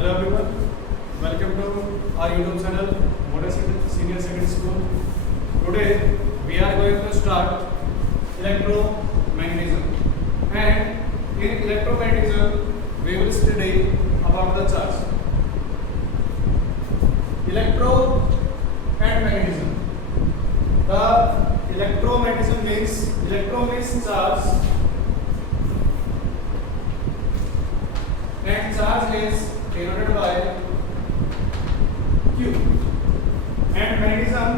Hello everyone, welcome to our YouTube channel Model Senior Secondary School. Today we are going to start electromagnetism, and in electromagnetism we will study about the charge. Electro and magnetism. The electromagnetism means charge, and charge is denoted by Q. And magnetism,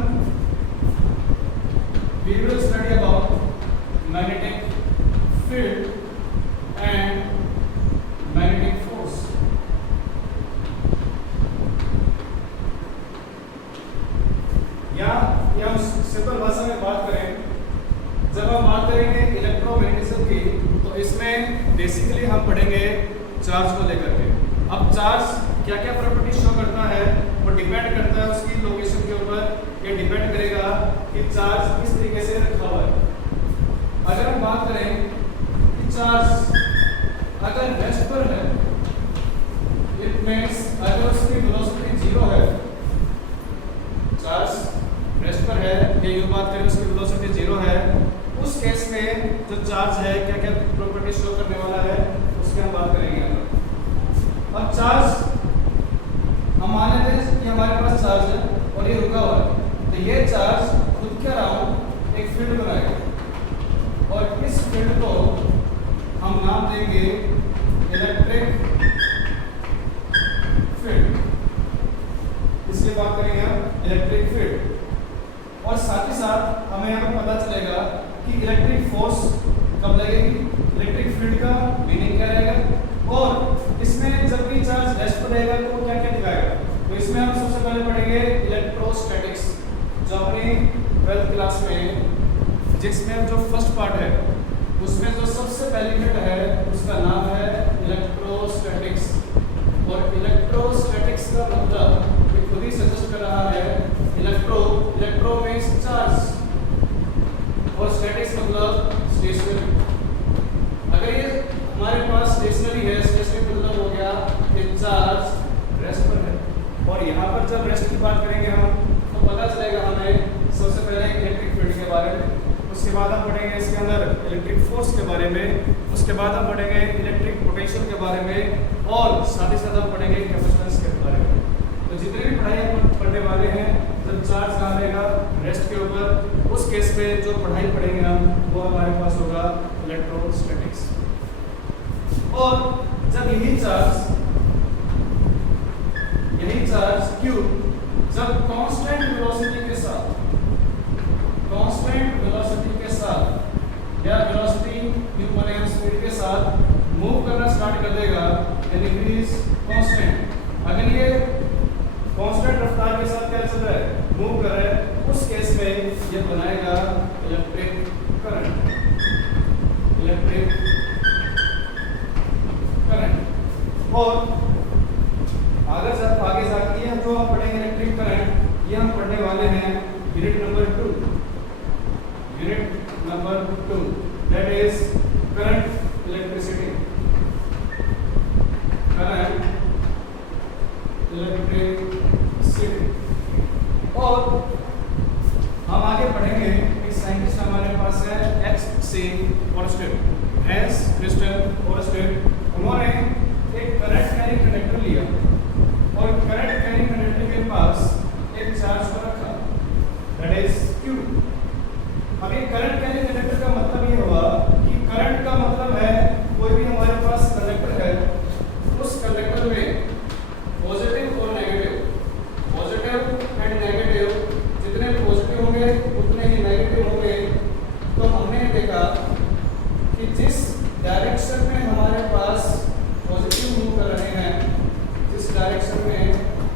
we will study about magnetic field and magnetic force. या हम simple भाषा में बात करें, जब हम बात करेंगे इलेक्ट्रोमैग्नेटिज्म की, तो इसमें बेसिकली हम पढ़ेंगे चार्ज को लेकर के। अब चार्ज क्या क्या प्रॉपर्टी शो करता है वो डिपेंड करता है उसकी लोकेशन के ऊपर। ये डिपेंड करेगा कि चार्ज किस तरीके से रखा हुआ है। अगर हम बात करें कि चार्ज अगर रेस्ट पर है, इट मींस अगर उसकी वेलोसिटी 0 है, चार्ज रेस्ट पर है, ये यूं बात करें उसकी वेलोसिटी 0 है, उस केस में जो चार्ज है क्या क्या प्रॉपर्टी शो करने वाला है उसकी हम बात करेंगे। अब चार्ज हम मान लेते हैं कि हमारे पास चार्ज है और ये रुका हुआ है, तो ये चार्ज खुद के अराउंड एक फील्ड बनाएगा और इस फील्ड को हम नाम देंगे इलेक्ट्रिक फील्ड। इसलिए बात करेंगे हम इलेक्ट्रिक फील्ड। और साथ ही साथ हमें यहाँ पर पता चलेगा कि इलेक्ट्रिक फोर्स कब लगेगी, इलेक्ट्रिक फील्ड का मीनिंग क्या रहेगा, और इसमें जब भी चार्ज रेस्ट पर रहेगा तो क्या क्या दिखाएगा। तो इसमें हम सबसे पहले पढ़ेंगे इलेक्ट्रोस्टैटिक्स, जो अपनी 12th क्लास में जिसमें जो फर्स्ट पार्ट है उसमें जो सबसे पहली यूनिट है उसका नाम है इलेक्ट्रोस्टैटिक्स। और इलेक्ट्रोस्टैटिक्स का मतलब ये खुद ही सजेस्ट कर रहा है, इलेक्ट्रो मींस चार्ज और स्टैटिक्स मतलब स्टेशनरी। अगर ये हमारे पास स्टेशनरी है, स्टेशनरी मतलब हो गया कि चार्ज रेस्ट पर है। और यहाँ पर जब रेस्ट की बात करेंगे हम तो पता चलेगा हमें सबसे पहले इलेक्ट्रिक फील्ड के बारे में, उसके बाद हम पढ़ेंगे इसके अंदर इलेक्ट्रिक फोर्स के बारे में, उसके बाद हम पढ़ेंगे इलेक्ट्रिक पोटेंशियल के बारे में, और साथ ही साथ हम पढ़ेंगे कैपेसिटेंस के बारे में। तो जितनी भी पढ़ाई हम पढ़ने वाले हैं, जब चार्ज कहाँ रहेगा रेस्ट के ऊपर, उस केस में जो पढ़ाई पढ़ेंगे हम वो हमारे पास होगा इलेक्ट्रोस्टैटिक्स। और जब यही चार्ज Q जब कांस्टेंट वेलोसिटी के साथ या वेलोसिटी u बने स्पीड के साथ मूव करना स्टार्ट कर देगा, यानी v इज कांस्टेंट। अगर ये कांस्टेंट रफ्तार के साथ क्या चल रहा है, मूव कर रहा है, उस केस में ये बनाएगा इलेक्ट्रिक करंट। और आगे जाके हम जो पढ़ेंगे इलेक्ट्रिक करंट, ये हम पढ़ने वाले हैं unit number 2, that is current electricity. और हम आगे पढ़ेंगे कि साइंटिस्ट हमारे पास है H.C. Oersted, Hans Christian Oersted. उन्होंने एक करंट कैरिंग कंडक्टर लिया और करंट कैरिंग कंडक्टर के पास एक चार्ज को रखा, दैट इज Q। अब ये करंट कैरिंग कंडक्टर का मतलब ये हुआ कि करंट का मतलब है कोई भी हमारे पास कंडक्टर है, उस कंडक्टर में पॉजिटिव और नेगेटिव, पॉजिटिव एंड नेगेटिव, जितने पॉजिटिव होंगे उतने ही नेगेटिव होंगे। तो हमने देखा कि जिस डायरेक्शन में हमारे पास पॉजिटिव मूव कर रहे हैं, जिस डायरेक्शन में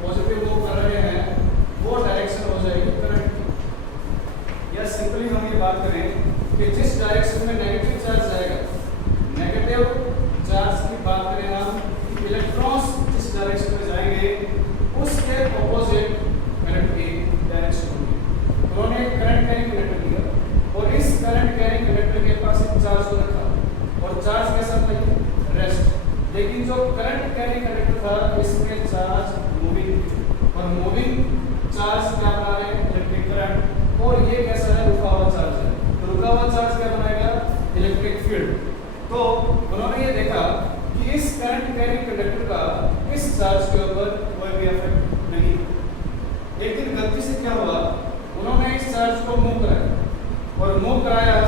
पॉजिटिव मूव कर रहे हैं, वो डायरेक्शन हो जाएगी करंट की। या सिंपली हम ये बात करें कि जिस डायरेक्शन में नेगेटिव चार्ज जाएगा, नेगेटिव चार्ज की बात करें हम, इलेक्ट्रॉन्स जिस डायरेक्शन में जाएंगे उसके ऑपोजिट करंट की डायरेक्शन होगी। उन्होंने करंट कैरिंग कंडक्टर लिया और इस करंट कैरिंग कंडक्टर के पास एक चार्ज को रखा और चार्ज के साथ लगी रेस्ट। लेकिन जो करंट कैरिंग कंडक्टर था इसमें चार्ज मूविंग और मूविंग चार्ज क्या बना रहे हैं इलेक्ट्रिक करंट और ये कैसा है रुका हुआ चार्ज है तो रुका हुआ चार्ज क्या बनाएगा इलेक्ट्रिक फील्ड। तो उन्होंने ये देखा कि इस करंट कैरिंग कंडक्टर का इस चार्ज के ऊपर कोई भी इफेक्ट नहीं। एक दिन गलती से क्या हुआ उन्होंने इस चार्ज को मूव कराया और मूव कराया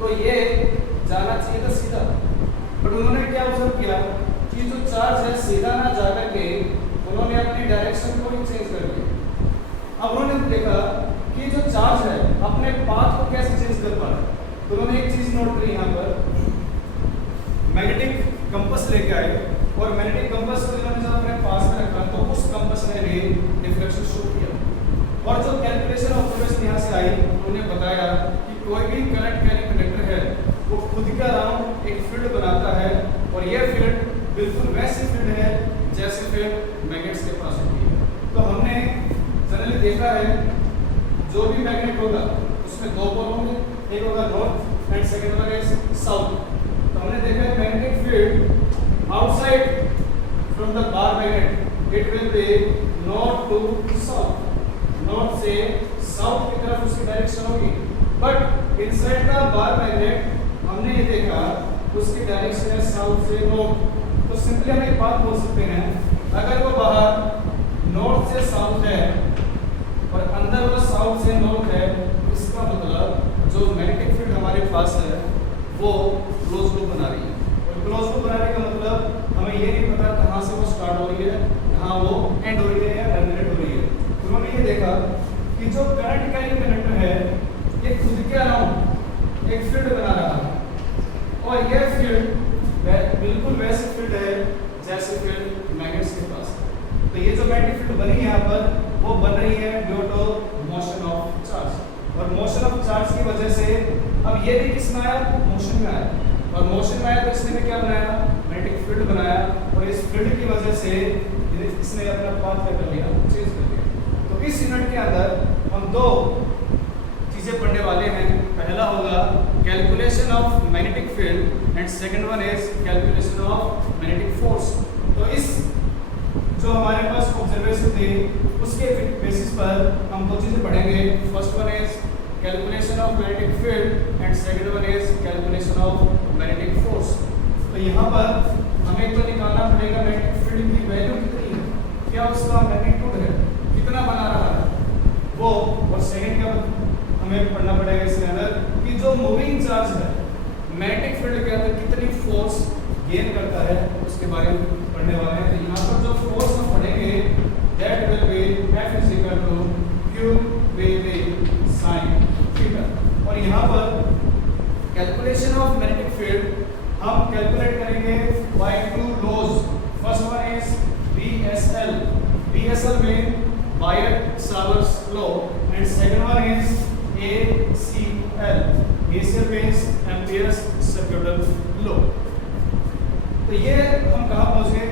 तो ये जाना चाहिए था सीधा बट उन्होंने क्या ऑब्जर्व किया कि जो चार्ज है सीधा ना जाकर के उन्होंने अपनी डायरेक्शन को ही चेंज कर दिया। अब उन्होंने देखा कि जो चार्ज है अपने पाथ को कैसे चेंज कर पा रहा है तो उन्होंने एक चीज नोट करी यहाँ पर मैग्नेटिक कंपास लेके आए और मैग्नेटिक कंपास को इन्होंने जब अपने पास में रखा तो उस कंपास ने भी डिफ्लेक्शन शो किया और जो कैलकुलेशन ऑब्जर्वेशन यहाँ से आई उन्होंने बताया कि कोई भी करंट कैरिंग कंडक्टर है वो खुद के अराउंड एक फील्ड बनाता है और यह फील्ड बिल्कुल वैसी फील्ड है जैसे फील्ड मैग्नेट्स के पास होती है। तो हमने जनरली देखा है जो भी मैग्नेट होगा उसमें दो पोल होंगे, एक होगा north and second one is south. तो हमने देखा है magnetic field outside from the bar magnet it will be north to south, north से साउथ की तरफ उसकी डायरेक्शन होगी but inside the bar magnet हमने ये देखा उसकी डायरेक्शन है साउथ से नॉर्थ। तो सिंपली हम एक बात बोल सकते हैं अगर वो बाहर नॉर्थ से साउथ है और अंदर वो साउथ से नॉर्थ है इसका मतलब जो मैग्नेटिक फील्ड हमारे पास है वो क्लोज लूप बना रही है और क्लोज लूप बनाने का मतलब हमें ये नहीं पता कहाँ से वो स्टार्ट हो रही है कहाँ वो एंड हो रही है या टर्मिनेट हो रही है। तो उन्होंने ये देखा कि जो करंट कैरिंग कंडक्टर है ये खुद के अराउंड एक फील्ड बना रहा है और यह फील्ड बिल्कुल वैसे फील्ड है जैसे फील्ड मैग्नेट्स के पास है। तो ये जो मैग्नेटिक फील्ड बनी है यहाँ पर वो बन रही है due to motion of charge और मोशन ऑफ चार्ज की वजह से अब ये भी किस में आया मोशन में आया और मोशन में आया तो इसने भी क्या बनाया मैग्नेटिक फील्ड बनाया और इस फील्ड की वजह से इसने अपना पाथ क्या कर लिया चेंज कर लिया। तो इस यूनिट के अंदर हम दो चीजें पढ़ने वाले हैं, पहला होगा calculation of magnetic field and second one is calculation of magnetic force. तो इस जो हमारे पास ऑब्जर्वेशन थे उसके बेसिस पर हम दो चीजें पढ़ेंगे। First one is calculation of magnetic field and second one is calculation of magnetic force. तो यहाँ पर हमें तो निकालना पड़ेगा मैग्नेटिक फील्ड की वैल्यू कितनी है, क्या उसका मैग्नीट्यूड है, कितना बना रहा है वो, और सेकंड क्या हमें पढ़ना पड़ेगा इसके अंदर कि जो मूविंग चार्ज है मैग्नेटिक फील्ड के अंदर कितनी फोर्स गेन करता है उसके बारे में पढ़ने वाले हैं। तो यहाँ पर जो फोर्स हम पढ़ेंगे that will be F is equal to Q V sin theta. और यहाँ पर कैलकुलेशन ऑफ मैग्नेटिक फील्ड हम कैलकुलेट करेंगे by two laws. First one is BSL, BSL में Biot Savart's law and second one is ACL, ACL means Ampere's circular law। तो ये हम कहाँ पहुँच गए,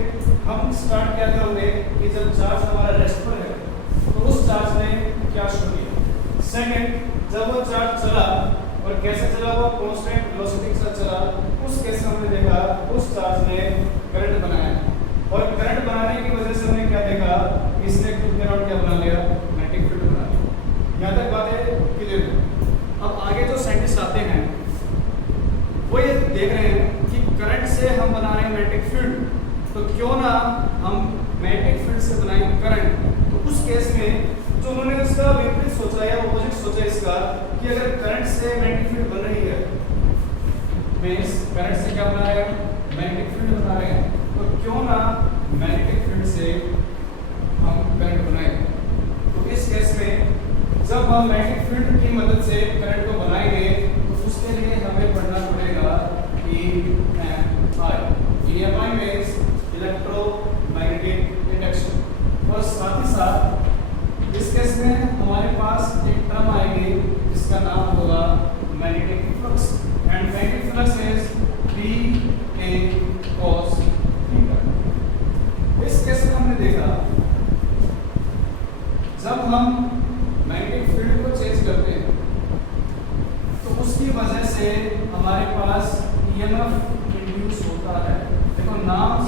हम स्टार्ट क्या करोगे कि जब चार्ज हमारा रेस्ट पर है तो उस चार्ज ने क्या शो किया। सेकंड जब वो चार्ज चला और कैसे चला वो कांस्टेंट वेलोसिटी के साथ चला उस केस में हमने देखा उस चार्ज ने करंट बनाया और करंट बनाने की वजह से हमने क्या देखा इसने खुद के अराउंड क्या बना लिया मैग्नेटिक फील्ड बना लिया। यहाँ तक बातें क्लियर है। अब आगे जो साइंटिस्ट आते हैं वो ये देख रहे हैं कि करंट से हम बना रहे हैं मैग्नेटिक फील्ड तो क्यों ना हम मैग्नेटिक फील्ड से बनाएं करंट। तो उस केस में जो उन्होंने उसका विपरीत सोचा या ऑपोजिट सोचा इसका कि अगर करंट से मैग्नेटिक फील्ड बन रही है मींस करंट से क्या बना रहे हैं मैग्नेटिक फील्ड बना रहे हैं तो क्यों ना मैग्नेटिक फील्ड से हम करंट बनाएं। तो इस केस में जब हम मैग्नेटिक फील्ड की मदद से करंट को बनाएंगे तो उसके लिए हमें पढ़ना पड़ेगा EMI। EMI means electromagnetic induction और साथ ही साथ इस केस में हमारे पास एक टर्म आएगी जिसका नाम होगा magnetic flux and magnetic flux is BA cos theta. इस केस में हमने देखा जब हम मैग्नेटिक फील्ड को चेंज करते हैं तो उसकी वजह से हमारे पास EMF इंड्यूस होता है। देखो नाम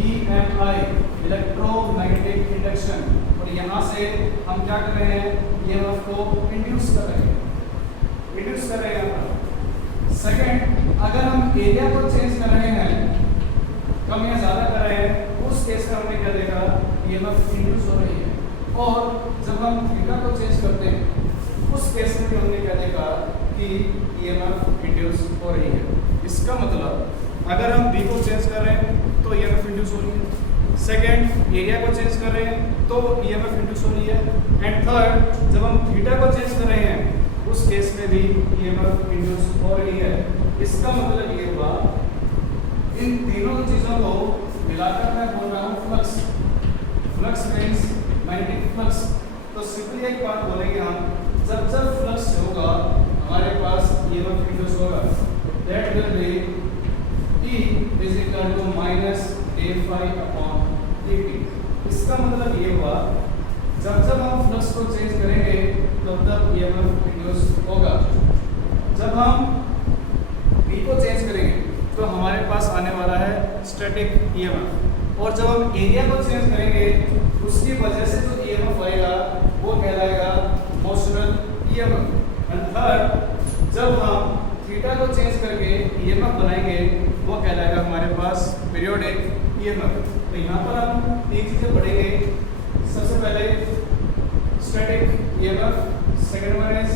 EMI इलेक्ट्रोमैग्नेटिक इंडक्शन, और यहाँ से हम क्या कर रहे हैं, EMF को इंड्यूस कर रहे हैं यहाँ पर। सेकेंड, अगर हम एरिया को चेंज कर रहे हैं, कम या ज़्यादा कर रहे हैं, उस केस में हमने क्या देखा, EMF इंड्यूस हो रही है। और जब हम थीटा को चेंज करते हैं, उस केस में भी हमने क्या देखा कि EMF इंड्यूस हो रही है। इसका मतलब अगर हम B को चेंज कर रहे हैं तो EMF इंड्यूस हो रही है। सेकेंड, एरिया को चेंज कर रहे हैं तो EMF इंड्यूस हो रही है। एंड थर्ड, जब हम थीटा को चेंज कर रहे हैं, उस केस में भी EMF इंड्यूस हो रही है। इसका मतलब ये हुआ, इन तीनों चीज़ों को मिलाकर मैं बोल रहा हूँ flux. Flux means magnetic flux. तो सिंपली एक बात बोलेंगे हम, जब फ्लक्स होगा हमारे पास EMF इंड्यूस होगा, that will B E is equal to minus a phi upon dt। इसका मतलब ये हुआ, जब हम फ्लक्स को चेंज करेंगे तब EMF इंड्यूस होगा। जब हम B को चेंज करेंगे तो हमारे पास आने वाला है स्टैटिक EMF, और जब हम एरिया को चेंज करेंगे उसकी वजह से जो EMF आएगा वो कहलाएगा मोशनल EMF। एंड थर्ड, जब हम थीटा को चेंज करके EMF बनाएंगे वो कहलाएगा हमारे पास पीरियोडिक EMF। तो यहाँ पर हम तीन चीज़ें पढ़ेंगे। सबसे पहले static EMF, second one is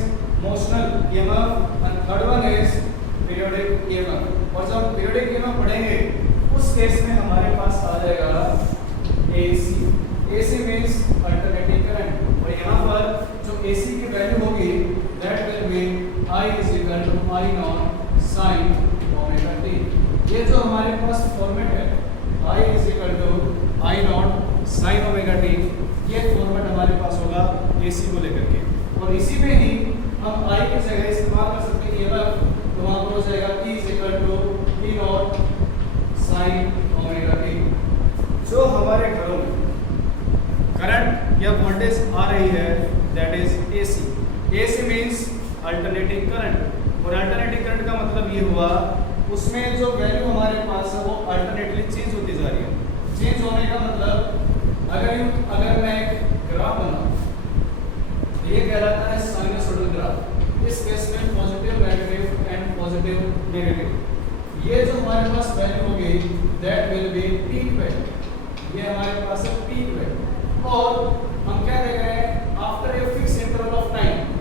motional EMF and third one is periodic EMF। और जब पीरियोडिक EMF पढ़ेंगे उस केस में हमारे पास आ जाएगा AC मीन्स अल्टरनेटिंग करंट, और यहाँ पर जो AC की वैल्यू होगी that will B I is equal to I naught sin omega t। ये जो हमारे पास फॉर्मेट है I is equal to I naught sin omega t, ये फॉर्मेट हमारे पास होगा AC को लेकर के, और इसी में ही हम I की जगह इस्तेमाल कर सकते हैं EMF, तो वहाँ पर हो जाएगा E is equal to E naught sin omega t। जो हमारे घरों में करंट या वोल्टेज आ रही है that is AC means alternating current, और अल्टरनेटिंग करंट का मतलब ये हुआ, उसमें जो वैल्यू हमारे पास है वो अल्टरनेटली चेंज होती जा रही है। चेंज होने का मतलब अगर मैं एक ग्राफ बनाऊं, ये कहलाता है साइनसोइडल ग्राफ। इस केस में positive negative and positive negative, ये जो हमारे पास वैल्यू होगी that will B peak value, ये हमारे पास है पीक वैल्यू। और हम क्या देख रहे हैं, after a fix interval of time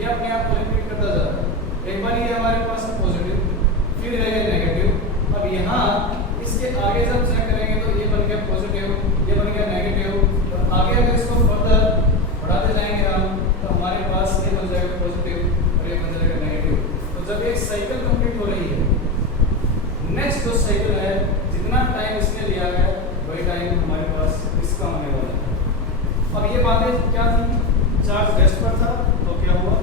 ये अपने आप को रिपीट करता जा रहा है। एक बार ये हमारे पास है पॉजिटिव, फिर रहेगा नेगेटिव। अब यहाँ इसके आगे जब चेक करेंगे तो ये बन गया पॉजिटिव, ये बन गया नेगेटिव, और आगे अगर इसको फर्दर बढ़ाते जाएंगे हम तो हमारे पास ये बन जाएगा पॉजिटिव और ये बन जाएगा नेगेटिव। तो जब एक साइकिल कंप्लीट हो रही है, नेक्स्ट जो साइकिल है जितना टाइम इसने लिया है वही टाइम हमारे पास इसका होने वाला है। अब ये बातें क्या थी, चार्ज रेस्ट पर था तो क्या हुआ,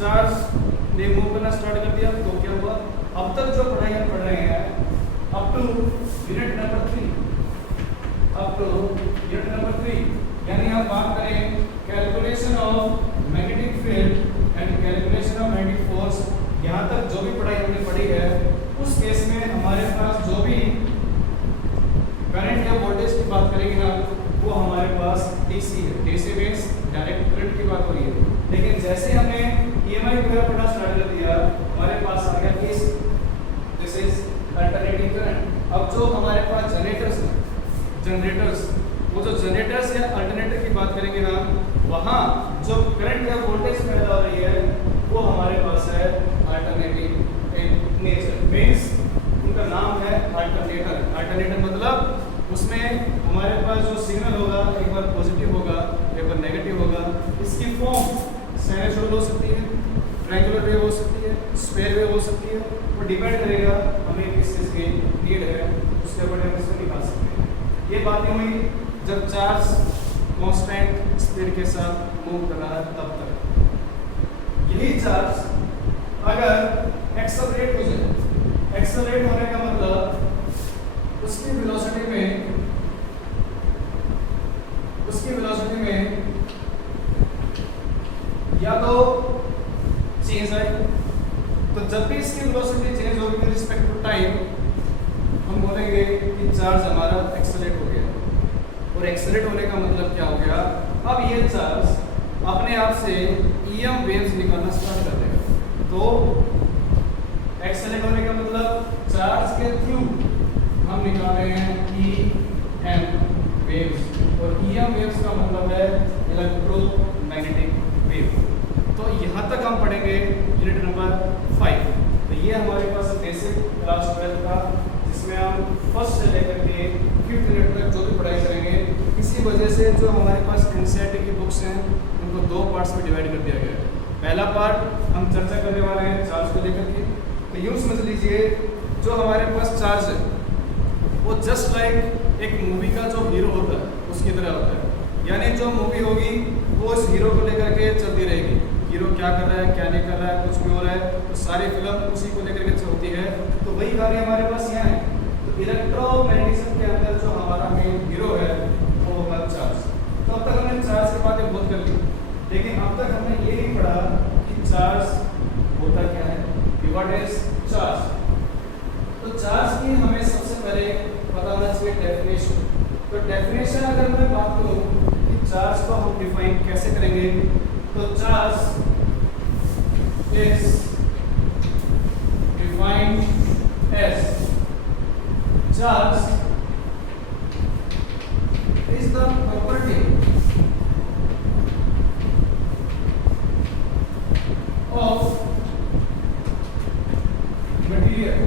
चार्ज ने मूव करना स्टार्ट कर दिया तो क्या हुआ। अब तक जो पढ़ाई हम पढ़ रहे हैं अप टू यूनिट नंबर 3, यानी हम बात करें calculation of magnetic field and calculation of magnetic force, यहाँ तक जो भी पढ़ाई हमने पढ़ी है उस केस में हमारे पास जो भी करंट या वोल्टेज की बात करेंगे ना वो हमारे पास DC है। DC मीन्स डायरेक्ट करंट की बात हो रही है। लेकिन जैसे हमने EMI वगैरह पढ़ना स्टार्ट कर दिया हमारे पास आ गया AC, this is alternating current. अब जो हमारे पास जनरेटर्स, वो जो जनरेटर्स या अल्टरनेटर की बात करेंगे ना, वहाँ जो करंट या वोल्टेज पैदा हो रही है वो हमारे पास है अल्टरनेटिंग इन नेचर, मीन्स उनका नाम है अल्टरनेटर। अल्टरनेटर मतलब उसमें हमारे पास जो सिग्नल होगा एक बार पॉजिटिव होगा एक बार नेगेटिव होगा। इसकी फॉर्म साइनसॉइडल हो सकती है, ट्रायंगुलर वेव हो सकती है, स्क्वायर वेव हो सकती है, वो डिपेंड करेगा हमें किस चीज़ की नीड है, उसके ऊपर हम इसको निकाल सकते हैं। ये बातें हुई जब चार्ज कांस्टेंट स्पीड के साथ मूव कर रहा है तब तक। यही चार्ज अगर एक्सेलरेट हो जाए, एक्सेलरेट होने का मतलब उसकी वेलोसिटी में या तो चेंज आए, तो जब भी इसकी वेलोसिटी चेंज होगी विद रिस्पेक्ट टू टाइम हम बोलेंगे कि चार्ज हमारा एक्सेलरेट और एक्सेलरेट होने का मतलब क्या हो गया, अब ये चार्ज अपने आप से ईएम वेव्स निकालना स्टार्ट कर देगा। तो एक्सेलरेट होने का मतलब चार्ज के थ्रू हम निकाल रहे हैं ईएम वेव्स, और ईएम वेव्स का मतलब है इलेक्ट्रोमैग्नेटिक वेव। तो यहाँ तक हम पढ़ेंगे यूनिट नंबर 5। तो ये हमारे पास बेसिक क्लास 12 का, जिसमें हम फर्स्ट से लेकर के 5th यूनिट तक जो भी पढ़ाई करेंगे, इसी वजह से जो हमारे पास एनसीईआरटी की बुक्स हैं उनको 2 पार्ट्स में डिवाइड कर दिया गया है। पहला पार्ट हम चर्चा करने वाले हैं चार्ज को लेकर के। तो यूँ समझ लीजिए जो हमारे पास चार्ज है वो जस्ट लाइक एक मूवी का जो हीरो होता है उसकी तरह होता है, यानी जो मूवी होगी वो उस हीरो को लेकर के चलती रहेगी। हीरो क्या कर रहा है, क्या नहीं कर रहा है, कुछ भी हो रहा है, तो सारी फिल्म उसी को लेकर के चलती है। तो वही कार्य हमारे पास यहाँ है। तो इलेक्ट्रोमैग्नेटिज्म के अंदर जो हमारा मेन हीरो है वो होगा चार्ज। तो अब तक हमने चार्ज की बातें बहुत कर ली, लेकिन अब तक हमने ये नहीं पढ़ा कि चार्ज होता क्या है, व्हाट इज चार्ज। तो चार्ज की हमें सबसे पहले पता होना चाहिए डेफिनेशन। तो डेफिनेशन अगर मैं बात करूं कि चार्ज को हम डिफाइन कैसे करेंगे, तो charge is defined as, charge is the property of material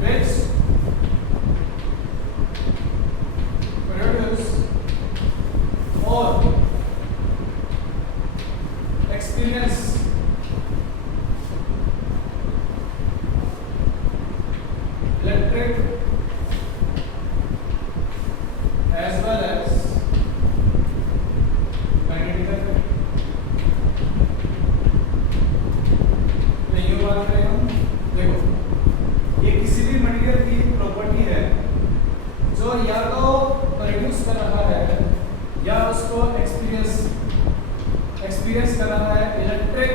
which produce or experience electric as well as magnetic effect। देखो ये किसी भी मटेरियल की प्रॉपर्टी है जो या तो प्रोड्यूस कर रहा है या उसको एक्सपीरियंस कर रहा है electric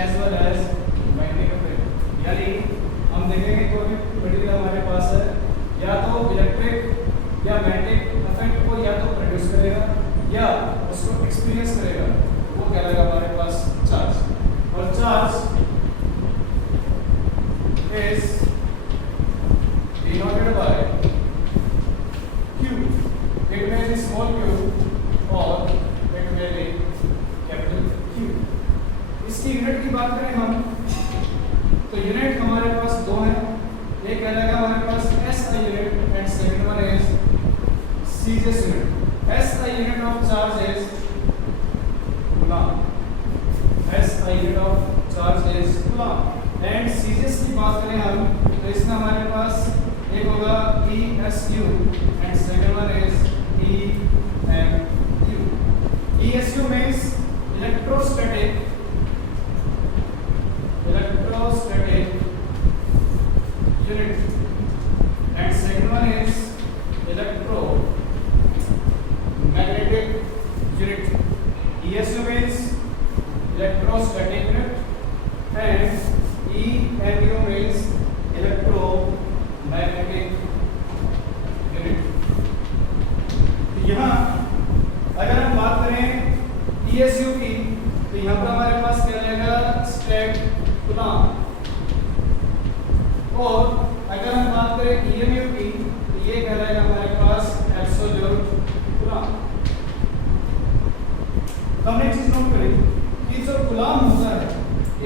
as well as magnetic effect. यानी हम देखेंगे कोई भी मटेरियल हमारे पास है या तो इलेक्ट्रिक या मैग्नेटिक इफेक्ट को या तो प्रोड्यूस करेगा या उसको एक्सपीरियंस करेगा, वो कहलाएगा हमारे पास चार्ज। और charge is denoted by Q. It may be small q or it may be capital Q. इसकी यूनिट की बात करें हम, तो यूनिट हमारे पास 2 हैं। एक कहलाएगा हमारे पास SI unit and second one is CGS unit. SI unit of charge is coulomb, SI unit of charge is coulomb. And CGS की बात करें हम, तो इसमें हमारे पास एक होगा ESU and second one is EMU। ESU means electrostatic unit and second one is electromagnetic unit. ESU means electrostatic unit and EMU means electromagnetic unit। यहाँ अगर हम बात करें ESU की, तो यहाँ पर हमारे पास क्या रहेगा स्टैट कूलम, और अगर हम बात करें EMU की, तो ये कहलाएगा हमारे पास एब्सोल्यूट कूलम। हमने एक चीज नोट करी कि जो कूलम होता है,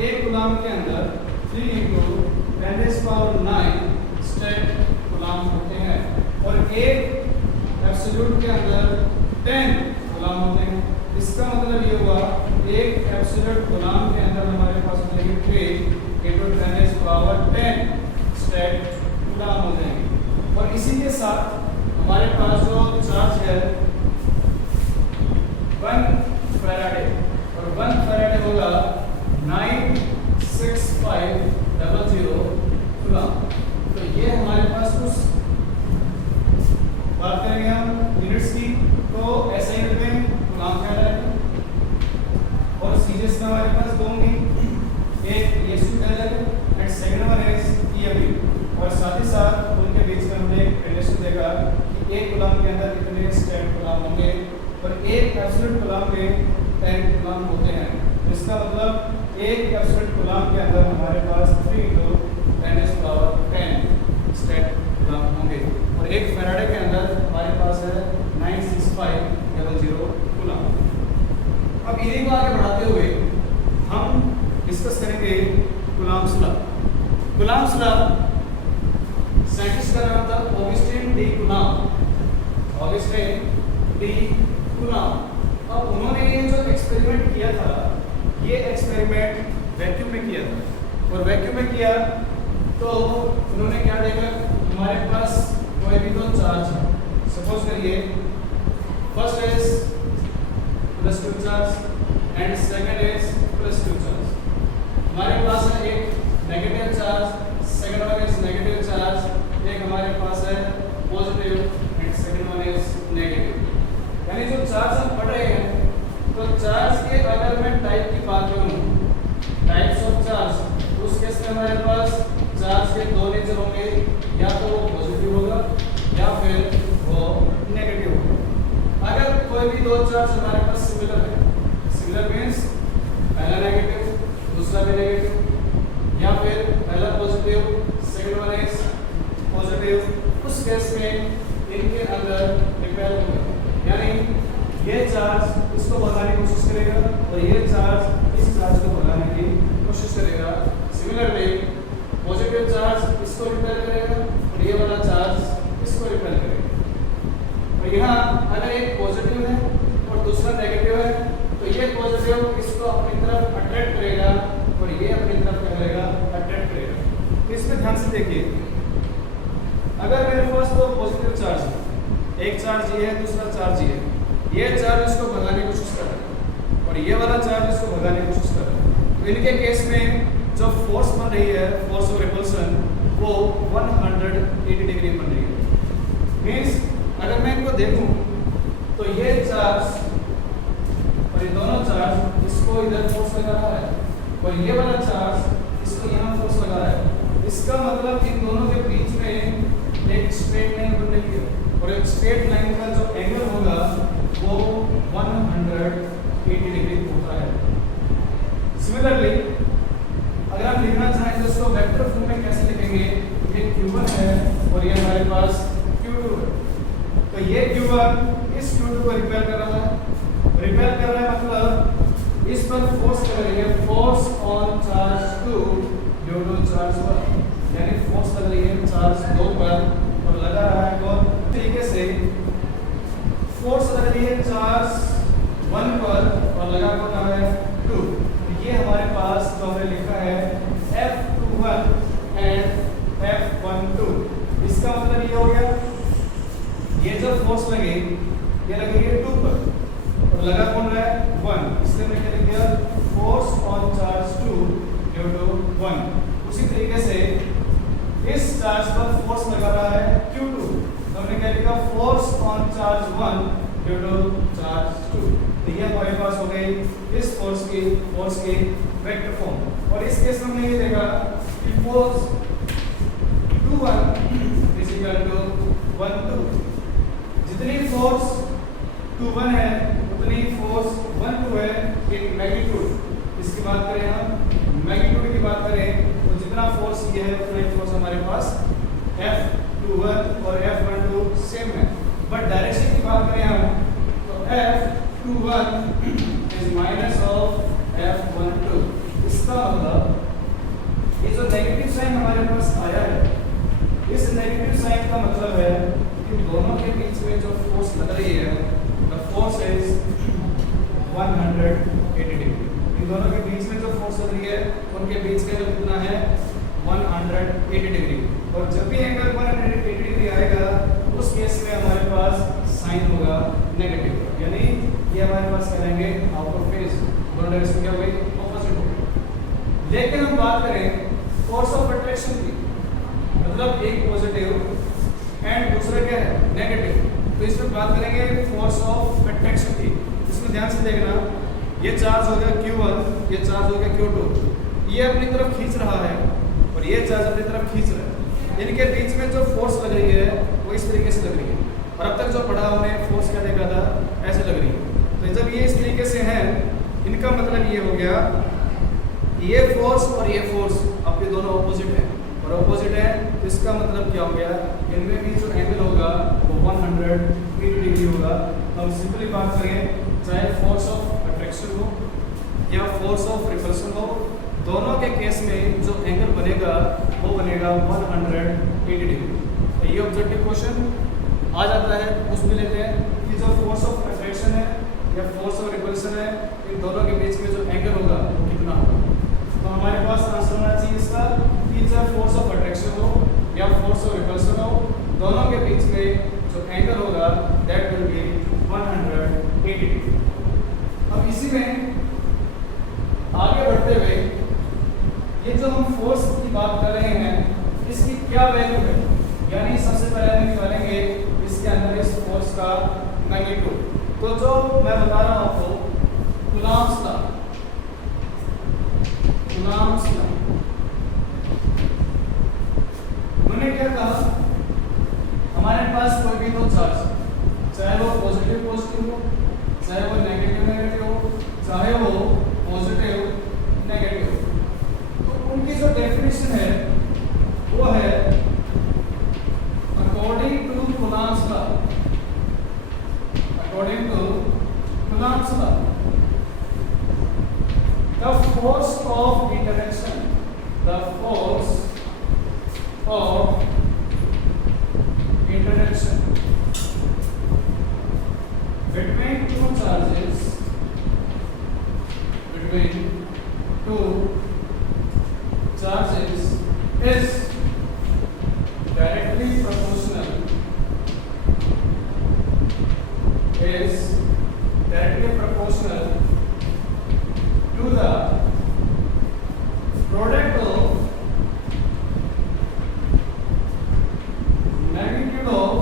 एक कूलम के अंदर 3 × 10⁹ स्टैट कूलम होते हैं, और एक एब्सोल्यूट के अंदर 10 कूलम होते हैं। इसका मतलब ये हुआ एक एब्सोल्यूट कूलम के अंदर हमारे पास हो जाएंगे 3 × 10⁻10 स्टैट कूलम हो जाएंगे। और इसी के साथ हमारे पास जो चार्ज है 1 फैराडे, और 1 फैराडे होगा 96500 कूलम। तो ये हमारे पास कुछ बात करेंगे हम यूनिट्स की, तो ऐसे यूनिट में कूलम कहलाएगा, और सीरीज में हमारे पास 2 होंगी, एक ESU कहलाएगा and second one is EMU। और साथ ही साथ उनके बीच में हमने एक रिलेशन देखा कि एक कूलम के अंदर और एक एब्सोल्यूट कूलम में 10 कूलम होते हैं। इसका मतलब एक एब्सोल्यूट कूलम के अंदर हमारे पास 3 × 10⁻10 स्टेट कूलम होंगे और एक फैराडे के अंदर हमारे पास है 96500 कूलम। अब इन्हीं को आगे बढ़ाते हुए हम डिस्कस करेंगे Coulomb's law. Coulomb's law scientist का नाम था Augustine D coulomb. Augustine D coulomb. अब उन्होंने ये जो एक्सपेरिमेंट किया था, ये एक्सपेरिमेंट वैक्यूम में किया था और वैक्यूम में किया तो उन्होंने क्या देखा, हमारे पास कोई भी दो चार्ज है। सपोज करिए first is +2 charge and second is +2 charge. हमारे पास है एक negative charge, second one is negative charge, एक हमारे पास है positive and second one is negative. यानी जो चार्ज हम पढ़ रहे हैं, तो चार्ज के अगर मैं टाइप की बात करूं, टाइप्स ऑफ चार्ज, तो उस केस में हमारे पास चार्ज के दो नेचर होंगे, या तो वो पॉजिटिव होगा या फिर वो नेगेटिव होगा। अगर कोई भी दो चार्ज हमारे पास सिमिलर है, सिमिलर मींस पहला नेगेटिव दूसरा भी नेगेटिव, या फिर पहला positive second one is positive, उस केस में इनके अंदर रिपेल होगा। यानी ये चार्ज इसको भगाने की कोशिश करेगा और ये चार्ज इस चार्ज को भगाने की कोशिश करेगा। सिमिलरली पॉजिटिव चार्ज इसको रिपेल करेगा और ये वाला चार्ज इसको रिपेल करेगा। और यहाँ अगर एक पॉजिटिव है और दूसरा नेगेटिव है, तो ये पॉजिटिव इसको अपनी तरफ अट्रैक्ट करेगा और ये अपनी तरफ क्या करेगा, अट्रैक्ट करेगा। तो इसमें ध्यान से देखिए, अगर मेरे पास दो पॉजिटिव चार्ज है, एक चार्ज ये है दूसरा चार्ज ये चार्ज इसको भगाने की कोशिश कर रहा है और ये वाला चार्ज इसको भगाने की कोशिश कर रहा है। तो इनके केस में जो फोर्स बन रही है, फोर्स ऑफ रिपल्सन, वो 180 डिग्री बन रही है। मींस अगर मैं इनको देखूं तो ये चार्ज और ये दोनों चार्ज इसको इधर फोर्स लगा रहा है और ये वाला चार्ज इसको यहाँ फोर्स लगा रहा है। इसका मतलब इन दोनों के बीच में एक स्ट्रेट लाइन बन रही है और एक स्ट्रेट लाइन का जो एंगल होगा वो 180 डिग्री होता है। सिमिलरली अगर हम लिखना चाहें तो इसको वेक्टर फॉर्म में कैसे लिखेंगे, ये q1 है और ये हमारे पास q2 है। तो ये q1 इस q2 को रिपेल कर रहा है, रिपेल कर रहा है मतलब इस पर फोर्स कर रही है, force on charge 2 due to charge 1, यानी फोर्स लग रही है चार्ज 2 पर और लगा रहा है कौन, तरीके से फोर्स लग रही है चार्ज 1 पर और लगा कौन रहा है 2। ये हमारे पास जो हमने लिखा है F21 एंड F12। इसका मतलब ये हो गया, ये जो फोर्स लगे ये लग रही है 2 पर और लगा कौन रहा है 1, इसलिए मैंने क्या लिख दिया, force on charge 2 due to 1। उसी तरीके से इस चार्ज पर फोर्स लगा रहा है Q2, तो हमने क्या लिखा, force on charge 1 due to charge 2। तो ये हमारे पास हो गई इस फोर्स की वेक्टर फॉर्म। और इस केस में हमने ये देखा कि फोर्स 2-1 इज इक्वल टू 1-2। जितनी फोर्स 2-1 है उतनी फोर्स 1-2 है इन मैग्नीट्यूड। इसकी बात करें हम मैग्नीट्यूड की बात करें तो जितना फोर्स ये है उतना फोर्स हमारे पास F21 और F12 सेम है। बट डायरेक्शन की बात करें हम तो F21 is minus of F12। इसका मतलब ये जो नेगेटिव साइन हमारे पास आया है, इस नेगेटिव साइन का मतलब है कि दोनों के बीच में जो फोर्स लग रही है, द फोर्स इज 180 डिग्री। इन दोनों के बीच में जो फोर्स लग रही है उनके बीच का एंगल कितना है 180 डिग्री। और जब भी एंगल 180 डिग्री आएगा उस केस में हमारे पास साइन होगा नेगेटिव, यानी ये हमारे पास करेंगे आउट ऑफ फेज, दोनों डायरेक्शन क्या होगी, ऑपोजिट होगी। लेकिन हम बात करें फोर्स ऑफ अट्रैक्शन की, मतलब एक पॉजिटिव एंड दूसरा क्या है नेगेटिव, तो इसमें बात करेंगे फोर्स ऑफ अट्रैक्शन की। इसमें ध्यान से देखना, ये चार्ज हो गया Q1, ये चार्ज हो गया Q2, ये अपनी तरफ खींच रहा है और ये चार्ज अपनी तरफ खींच रहा है। इनके बीच में जो फोर्स लग रही है वो इस तरीके से लग रही है। और अब तक जो पढ़ा हमने फोर्स क्या देखा था, ऐसे लग रही है। मतलब ये हो गया कि ये फोर्स और ये फोर्स आपके दोनों ऑपोजिट है और ऑपोजिट है, तो इसका मतलब क्या हो गया, इनमें भी जो एंगल होगा वो 180 डिग्री होगा। हम सिंपली बात करें, चाहे फोर्स ऑफ अट्रैक्शन हो या फोर्स ऑफ रिपल्शन हो, दोनों के केस में जो एंगल बनेगा वो बनेगा 180 डिग्री। तो ये ऑब्जेक्टिव क्वेश्चन आ जाता है, उसमें लेते हैं कि जो फोर्स ऑफ अट्रैक्शन है या फोर्स ऑफ रिपल्शन है, इन दोनों के बीच में जो एंगल होगा वो कितना होगा। तो हमारे पास आंसर होना चाहिए इसका कि चाहे फोर्स ऑफ अट्रैक्शन हो या फोर्स ऑफ रिपल्शन हो, दोनों के बीच में जो एंगल होगा दैट विल बी 180 डिग्री। अब इसी में आगे बढ़ते हुए ये जो हम फोर्स की बात कर रहे हैं इसकी क्या वैल्यू है, यानी सबसे पहले हम निकालेंगे इसके अंदर इस फोर्स का मैग्नीट्यूड। तो जो मैं बता रहा हूं आपको कूलॉम्स लॉ, कूलॉम्स लॉ मैंने क्या कहा, हमारे पास कोई भी दो चार्ज, चाहे वो पॉजिटिव पॉजिटिव हो, चाहे वो नेगेटिव नेगेटिव हो, चाहे वो पॉजिटिव नेगेटिव हो, तो उनकी जो डेफिनेशन है वो है according to Coulomb's law, according to Coulomb's law the force of interaction, the force of interaction between two charges, between two charges is directly proportional, is directly proportional to the product of magnitude of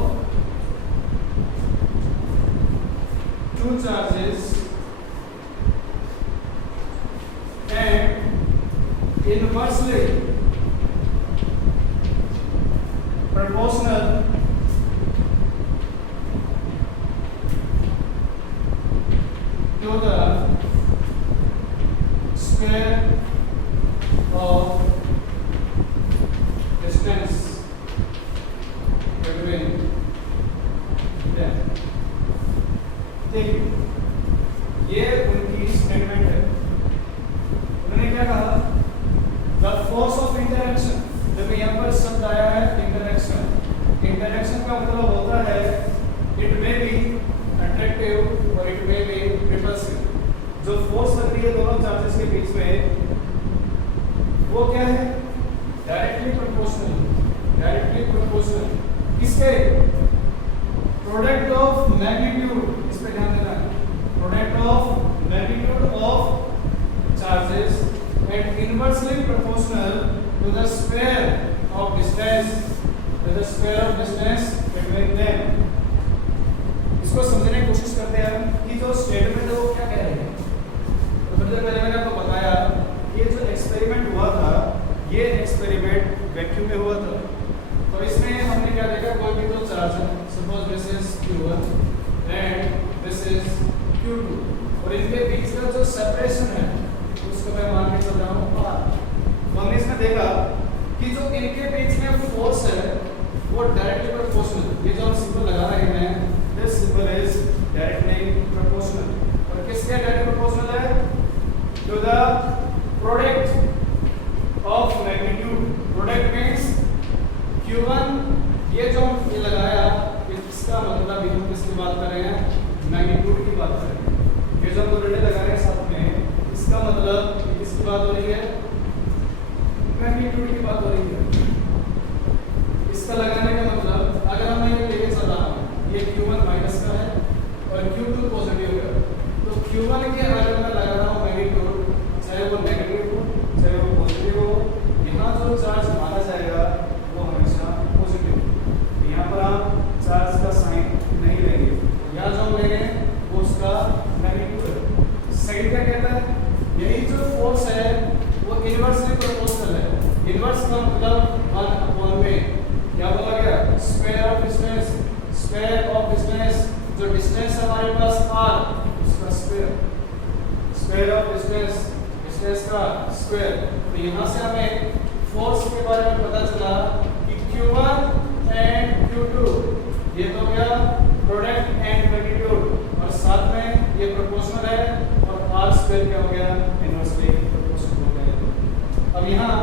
two charges and inversely proportional to the square of distance between them। देखिए ये उनकी statement है, उन्होंने क्या कहा, the force of interaction, जब यहाँ पर शब्द आया है इंटरैक्शन, इंटरैक्शन का मतलब होता है इट मे बी अट्रैक्टिव और इट मे बी रिपल्सिव। जो फोर्स लग रही है दोनों चार्जेस के बीच में वो क्या है, डायरेक्टली प्रोपोर्शनल, डायरेक्टली प्रोपोर्शनल किसके, प्रोडक्ट ऑफ मैग्नीट्यूड, इस पे ध्यान देना, product of magnitude of charges and inversely proportional to the square of distance, to the square of distance between them. इसको समझने की कोशिश करते हैं कि जो स्टेटमेंट है वो क्या कह रही है। तो सबसे पहले मैंने आपको बताया ये जो एक्सपेरिमेंट हुआ था ये एक्सपेरिमेंट वैक्यूम में हुआ था, तो इसमें हमने क्या देखा, कोई भी दो चार्ज है, suppose this is Q1 and this is Q2 और इनके बीच का जो सेपरेशन है उसको मैं मान के चल रहा हूँ R। तो हमने इसमें देखा कि जो इनके बीच में फोर्स है वो डायरेक्टली प्रोपोर्शनल, ये जो हम सिंबल लगा रहे हैं this symbol is directly proportional, और किसके डायरेक्टली प्रोपोर्शनल है, to the product of magnitude. Product means Q1, ये जो ये लगाया इसका मतलब हम किसकी बात कर रहे हैं, मैग्नीट्यूड की बात कर रहे हैं। ये जो हम दोनों लगा रहे हैं साथ में, इसका मतलब किसकी बात हो रही है, मैग्नीट्यूड की बात हो रही है। इसका लगाने का मतलब अगर मैं ये लेके चल रहा हूँ, ये Q1 माइनस का है और Q2 पॉजिटिव है, तो Q1 के अगर मैं लगा रहा हूँ मैग्नीट्यूड, चाहे वो नेगेटिव हो चाहे वो पॉजिटिव हो, यहाँ जो चार्ज माना जाएगा वो हमेशा पॉजिटिव। यहाँ पर आप चार्ज का साइन नहीं लेंगे, यहाँ जो हम लेंगे वो उसका मैग्नीट्यूड है। सेकंड क्या कहता है, यही जो फोर्स है वो इनवर्सली प्रोपोर्शनल है। इनवर्स का मतलब 1 में क्या बोला गया, square of distance, square of distance, जो डिस्टेंस हमारे पास r उसका square square of distance, distance का स्क्वायर। तो यहाँ से हमें फोर्स के बारे में पता चला कि Q1 एंड Q2 ये तो क्या प्रोडक्ट एंड मैग्नीट्यूड, और साथ में ये प्रोपोर्शनल है, और आर स्क्वायर क्या हो गया इनवर्सली प्रोपोर्शनल हो गया। अब यहाँ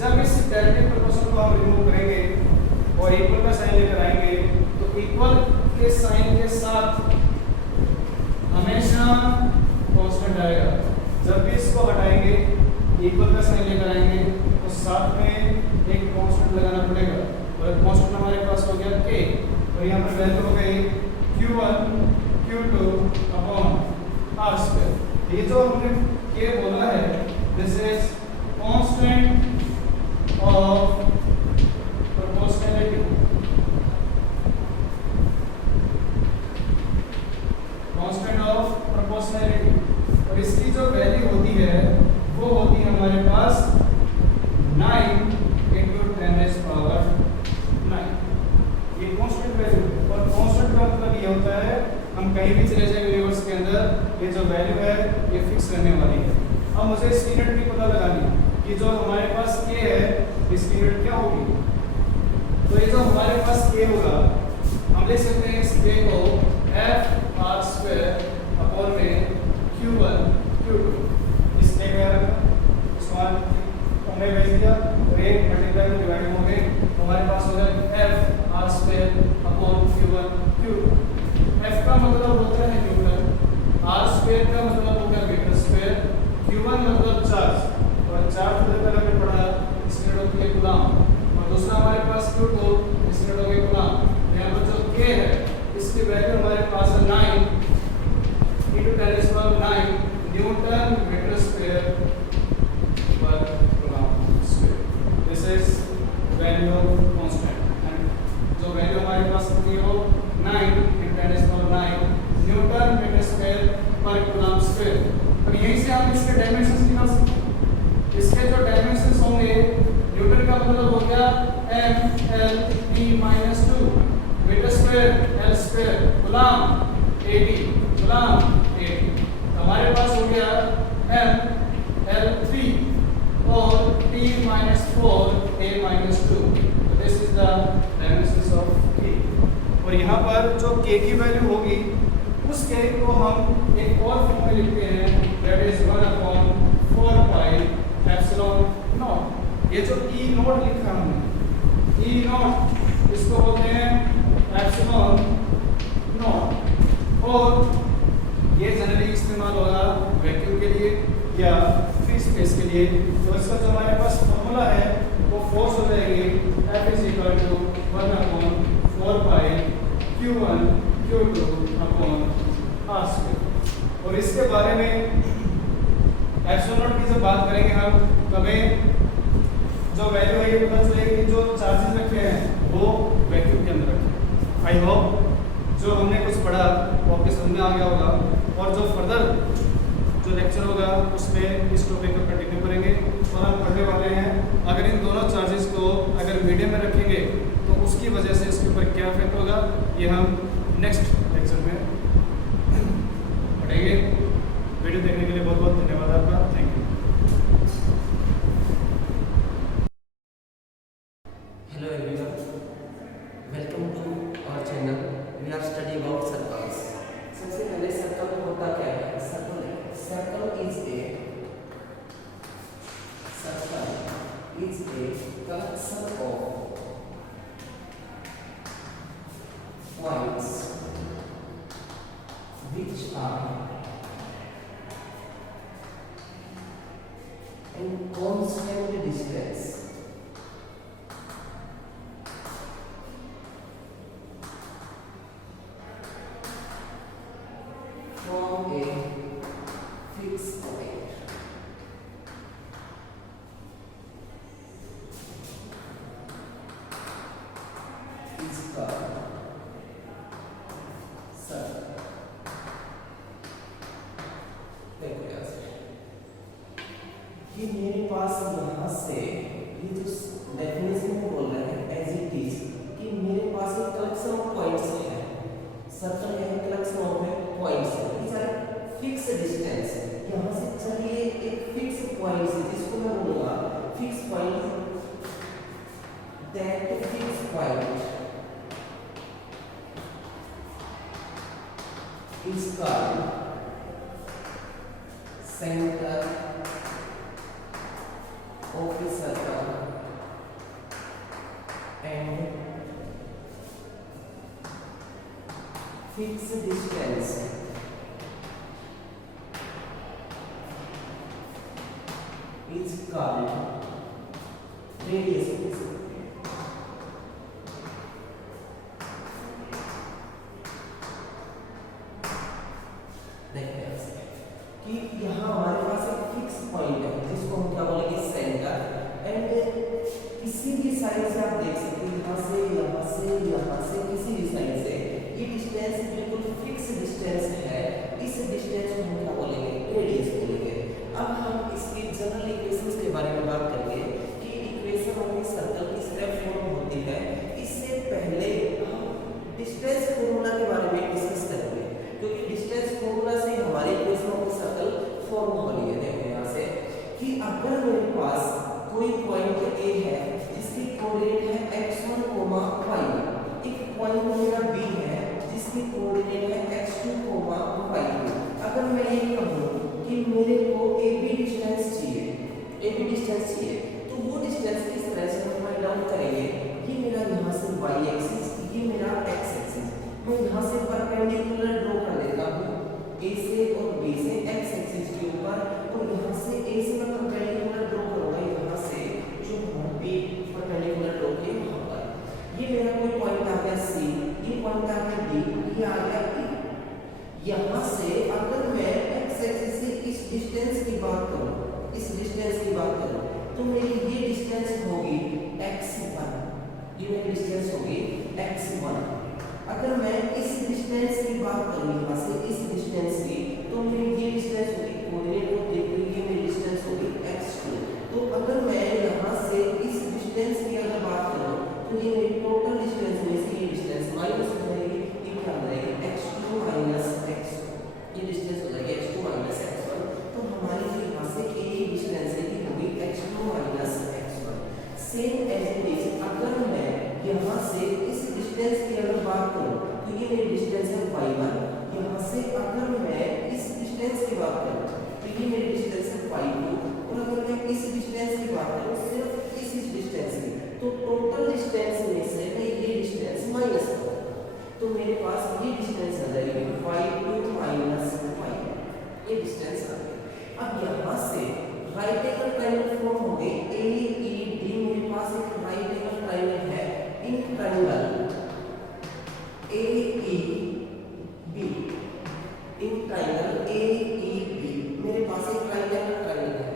जब इस डायरेक्ट प्रोपोर्शनल को हम रिमूव करेंगे और इक्वल का साइन लेकर आएंगे, तो इक्वल के साइन के साथ हमेशा कांस्टेंट आएगा। जब भी इसको हटाएंगे इक्वल का साइन लेकर आएंगे तो साथ में एक कांस्टेंट लगाना पड़ेगा, और कांस्टेंट हमारे पास हो गया k, और यहाँ पर वैल्यू हो गई Q1 Q2 upon r square. ये जो हमने k बोला है this is constant of proportionality, constant of proportionality, और इसकी जो वैल्यू होती है वो होती है हमारे पास 9 into 10⁻⁹। ये कांस्टेंट वैल्यू, और कांस्टेंट का मतलब ये होता है हम कहीं भी चले जाए यूनिवर्स के अंदर ये जो वैल्यू है ये फिक्स रहने वाली है। अब मुझे इसकी यूनिट भी पता लगानी है कि जो हमारे पास k है इसकी यूनिट क्या होगी। तो ये जो हमारे पास k होगा हम लिख सकते हैं इस k को f r स्क्वायर अपॉन में Q1 Q2, इसने क्या रखा इसको हमने भेज दिया, और एक मल्टीप्लाई में डिवाइड हो गए, हमारे पास हो गया f r square upon Q1 Q2। f का मतलब होता है न्यूटन, r स्क्वायर का मतलब होगा मीटर स्क्वायर, Q1 मतलब चार्ज, और चार्ज मतलब हमने पढ़ा इसके नोट के कूलम, और दूसरा हमारे पास Q2 इसके नोट के कूलम। यहाँ पर जो k है इसकी वैल्यू हमारे पास है 9 into 10⁹ न्यूटन मीटर स्क्वायर पर coulomb square. This is value of constant, and जो वैल्यू हमारे पास होती है वो 9 into 10⁹ न्यूटन मीटर स्क्वायर पर कूलम स्क्वायर। और यहीं से हम इसके डायमेंशंस निकाल सकते हैं। इसके जो डायमेंशंस होंगे न्यूटन का मतलब हो गया m l p - 2, metre square l square, coulomb ad, coulomb ad। हमारे पास हो गया m l 3 और p - 4 a - 2। This is the dimensions of k। और यहाँ पर जो k की वैल्यू होगी उस k को हम एक और फॉर्म में लिखते हैं, that is 1/4 pi epsilon not. ये जो e नॉट लिखा हमने e नॉट इसको बोलते हैं एप्सिलॉन नॉट, और ये जनरली इस्तेमाल होगा वैक्यूम के लिए या फ्री स्पेस के लिए। तो इसका जो हमारे पास फॉर्मूला है वो फोर्स हो जाएगी F = 1/4 पाई Q1 Q2 upon r square. और इसके बारे में एप्सिलॉन नॉट की जब बात करेंगे हम तब जो वैल्यू है ये पता चलेगी जो चार्जेस रखे हैं वो वैक्यूम के अंदर रखे। आई होप जो हमने कुछ पढ़ा वो आपके समझ में आ गया होगा, और जो फर्दर जो लेक्चर होगा उसमें इस टॉपिक पर कंटिन्यू करेंगे, और हम पढ़ने वाले हैं अगर इन दोनों चार्जेस को अगर मीडियम में रखेंगे तो उसकी वजह से इसके ऊपर क्या इफेक्ट होगा ये हम नेक्स्ट लेक्चर में पढ़ेंगे। वीडियो देखने के लिए बहुत बहुत धन्यवाद आपका, thank you. Hello everyone, welcome to our channel. We are studying about circles. सबसे पहले सर्कल होता क्या है? Circle is a collection of points which are in constant distance from a fixed point. Is called circle. कि मेरे पास यहाँ से ये जो डेफिनेशन में बोल रहे हैं एज इट इज कि मेरे पास एक कलेक्शन ऑफ पॉइंट्स है। सर्कल है कलेक्शन ऑफ पॉइंट्स है। These are फिक्स डिस्टेंस, यहाँ से चलिए एक फिक्स पॉइंट से, जिसको मैं बोलूँगा fix point, that fix point is called center of a circle and fixed distance is called radius. कि यहाँ हमारे पास एक फिक्स पॉइंट है जिसको हम क्या बोलेंगे सेंटर, एंड किसी भी साइड से आप देख सकते हैं, यहाँ से यहाँ से यहाँ से किसी भी साइड से ये डिस्टेंस बिल्कुल फिक्स डिस्टेंस है। इस डिस्टेंस को हम क्या बोलेंगे, रेडियस बोलेंगे। अब हम इसके जनरल इक्वेशंस के बारे में बात करेंगे कि इक्वेशन ऑफ ए सर्कल किस तरह फॉर्म होती है। इससे पहले हम डिस्टेंस फॉर्मूला के बारे में डिस्कस करेंगे, क्योंकि डिस्टेंस फॉर्मूला से हमारी इक्वेशन ऑफ सर्कल फॉर्म हो रही है। देखो यहाँ से कि अगर मेरे पास कोई पॉइंट ए है जिसकी कोऑर्डिनेट है x1, y, एक पॉइंट मेरा b है जिसकी कोऑर्डिनेट है x2, y2। अगर मैं ये कहूँ कि मेरे को AB डिस्टेंस चाहिए, तो वो डिस्टेंस किस तरह से हम फाइंड आउट करेंगे। ये मेरा यहाँ से y एक्सिस, ये मेरा x एक्सिस, मैं यहाँ से परपेंडिकुलर ड्रॉ कर देता हूँ A से और B से x एक्सिस के ऊपर, और यहाँ से A से मैं परपेंडिकुलर ड्रॉ करूँगा यहाँ से जो B परपेंडिकुलर ड्रॉ किए वहाँ पर। ये मेरा कोई पॉइंट आ गया C, ये पॉइंट आ गया D, ये आ गया E। यहाँ से अगर मैं x एक्सिस से इस डिस्टेंस की बात करूँ, तो मेरी ये डिस्टेंस होगी x1, ये मेरी डिस्टेंस होगी x1। अगर मैं इस डिस्टेंस की बात करूँ यहाँ से इस डिस्टेंस की, तो मेरी ये डिस्टेंस होगी, कोऑर्डिनेट को देखते हुए ये मेरी डिस्टेंस होगी x2। तो अगर मैं यहाँ से इस डिस्टेंस की अगर बात करूँ, तो ये मेरी टोटल डिस्टेंस में से ये डिस्टेंस माइनस हो जाएगी, ये क्या हो जाएगी x2 माइनस x1, ये डिस्टेंस हो जाएगी x2 माइनस x1। तो हमारी जो यहाँ से ये डिस्टेंस है ये होगी x2 minus x1। Same as it is अगर मैं यहाँ से इस डिस्टेंस की अगर बात करूँ, तो ये मेरी डिस्टेंस है y1। यहाँ से अगर मैं इस डिस्टेंस की बात करूँ, तो ये मेरी डिस्टेंस है y2। और अगर मैं इस डिस्टेंस की बात करूँ, सिर्फ इस डिस्टेंस की, तो टोटल डिस्टेंस में से मैं ये डिस्टेंस माइनस करूँ, तो मेरे पास ये डिस्टेंस आ जाएगी y2 माइनस y1, ये डिस्टेंस आ गई। अब यहाँ से राइट एंगल ट्रायंगल फॉर्म हो गए AED। मेरे पास एक राइट एंगल ट्रायंगल है in triangle AEB, in triangle AEB मेरे पास एक राइट एंगल ट्रायंगल है।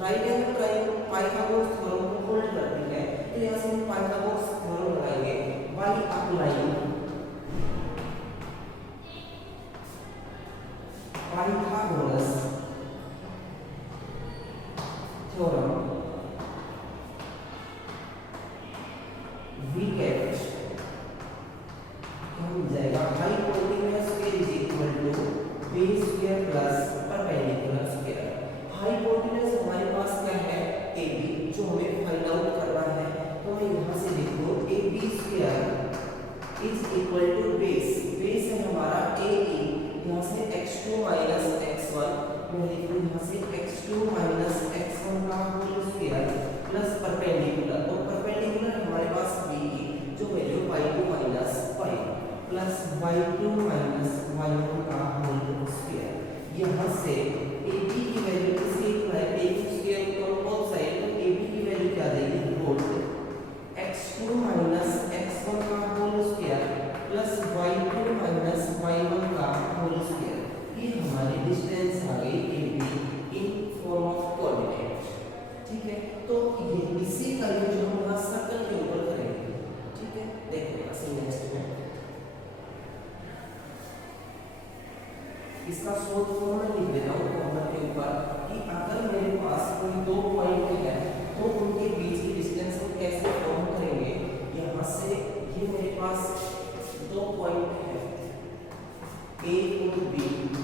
Right angle triangle Pythagoras theorem को होल्ड करती है, तो यहाँ से हम पाइथागोरस थ्योरम लगाएंगे। By applying Pythagoras theorem we get क्या मिल जाएगा, hypotenuse square is equal to base square plus perpendicular square. Hypotenuse हमारे पास क्या है AB, जो हमें फाइंड आउट करना है। तो मैं यहाँ से देखो AB square is equal to base है हमारा AE, यहाँ से x2 माइनस x1, मैं लिख लूँ यहाँ से x2 माइनस x1 का होल स्क्वायर प्लस परपेंडिकुलर, तो परपेंडिकुलर हमारे पास BE जो value y2 minus y1 plus y2 minus y1 का होल स्क्वायर। यहाँ से AB की वैल्यू किसी स्क्वायर को बोथ साइड, तो AB की वैल्यू क्या देगी रूट x2 माइनस x1 का whole square plus y2 minus y1 का होल स्क्वायर। ये हमारी डिस्टेंस आ गई AB in form of coordinate. ठीक है, तो ये इसी का यूज हम यहाँ सर्कल के ऊपर करेंगे। ठीक है, देखो असल नेक्स्ट में इसका शॉर्ट फॉर्म में लिख देता हूँ कॉर्नर के ऊपर कि अगर मेरे पास कोई दो पॉइंट है तो उनके बीच की डिस्टेंस को कैसे फॉर्म करेंगे। यहाँ से ये मेरे पास दो पॉइंट है A और B,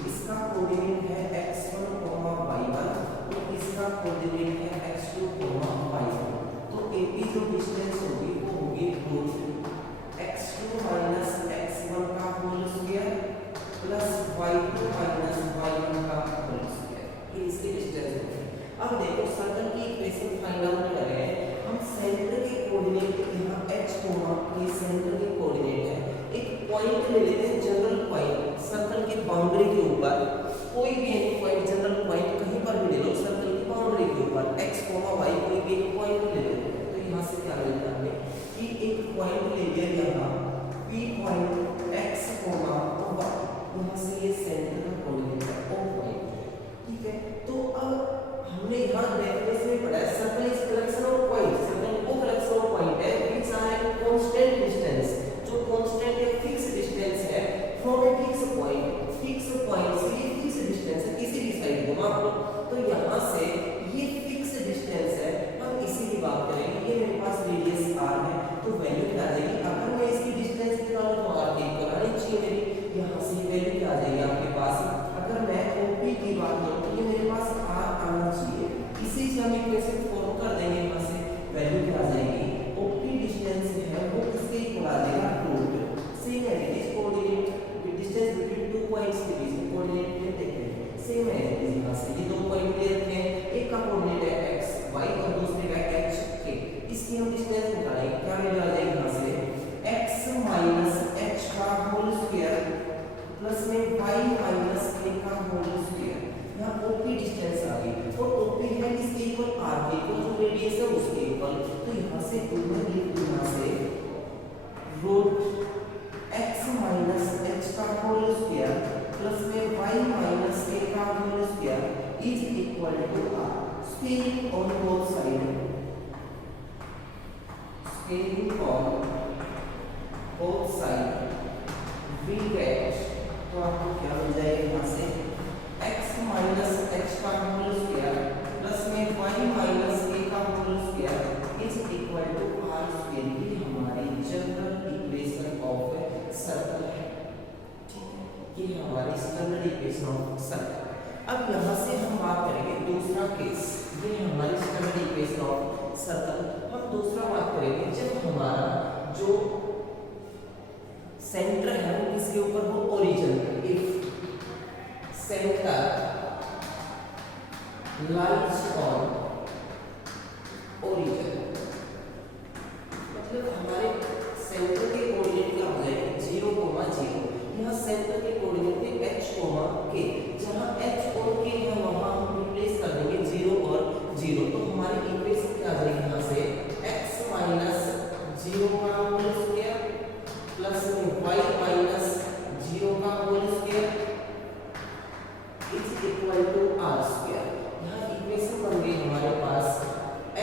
इसका कोऑर्डिनेट है पॉइंट ले लेते हैं, जनरल पॉइंट सर्कल की बाउंड्री के ऊपर, कोई भी एक पॉइंट जनरल पॉइंट कहीं पर भी ले लो सर्कल की बाउंड्री के ऊपर x, y कोई भी एक पॉइंट ले लेते हैं। तो यहाँ से क्या मिलता है हमें कि एक पॉइंट ले लिया यहाँ P पॉइंट x, y, यहाँ से ये सेंटर का कोऑर्डिनेट है O पॉइंट, ठीक है। तो अब हमने यहाँ डेफिनेशन में पढ़ा है circle is collection of point, circle वो कलेक्शन ऑफ पॉइंट है which are at constant distance, जो कांस्टेंट या फिक्स डिस्टेंस है from a fix point, fix point से ये फिक्स डिस्टेंस है किसी भी साइड को मान लो। तो यहाँ से ये फिक्स डिस्टेंस है, हम इसी की बात करेंगे। ये मेरे पास रेडियस r है, तो वैल्यू क्या आ जाएगी, अगर मैं इसकी डिस्टेंस निकालूं तो r के इक्वल आनी चाहिए मेरी। यहाँ से वैल्यू क्या आ जाएगी आपके पास, अगर मैं OP की बात करूं तो ये मेरे पास r आना चाहिए, इसी से हम इक्वेशन फॉर्म कर देंगे। यहाँ से वैल्यू क्या आ जाएगी, OP डिस्टेंस है वो किसके इक्वल आ जाएगा, रूट सेम है इस coordinate distance between two points के बीच में कोऑर्डिनेट में देखें सेम है। यहाँ से ये दो पॉइंट ले रखे हैं, एक का कोऑर्डिनेट है x y और दूसरे का h k, इसकी हम डिस्टेंस निकालेंगे, क्या वैल्यू आ जाएगी यहाँ से x माइनस h का होल स्क्वायर प्लस में y माइनस k का होल स्क्वायर। यहाँ OP डिस्टेंस आ गई और OP है किसके इक्वल, r के इक्वल, जो रेडियस है उसके इक्वल। तो यहाँ से मैं लिख दूं यहाँ से रूट x माइनस h का होल स्क्वायर प्लस में y माइनस k का whole square is equal to r। Scaling on both side, scaling on both side we get, तो आपको क्या मिल जाएगा यहाँ से x माइनस h का होल स्क्वायर प्लस में y माइनस k का whole square is equal to r square. ये हमारी जनरल इक्वेशन ऑफ सर्कल है, ठीक है। ये हमारी स्टैंडर्ड इक्वेशन ऑफ सर्कल। अब यहाँ से हम बात करेंगे दूसरा केस, ये हमारी स्टैंडर्ड इक्वेशन ऑफ सर्कल। हम दूसरा बात करेंगे जब हमारा जो सेंटर है वो किसके ऊपर हो, ओरिजिन पे। If centre lies on origin, मतलब हमारे सेंटर के कोऑर्डिनेट क्या हो जाएंगे 0,0। यहाँ सेंटर के कोऑर्डिनेट थे h, k, जहाँ h और k है वहाँ हम रिप्लेस कर देंगे 0 और 0। तो हमारी इक्वेशन क्या आ जाएगी यहाँ से x माइनस 0 का होल स्क्वायर प्लस में y माइनस 0 का whole square is equal to r square. यहाँ इक्वेशन बन गई हमारे पास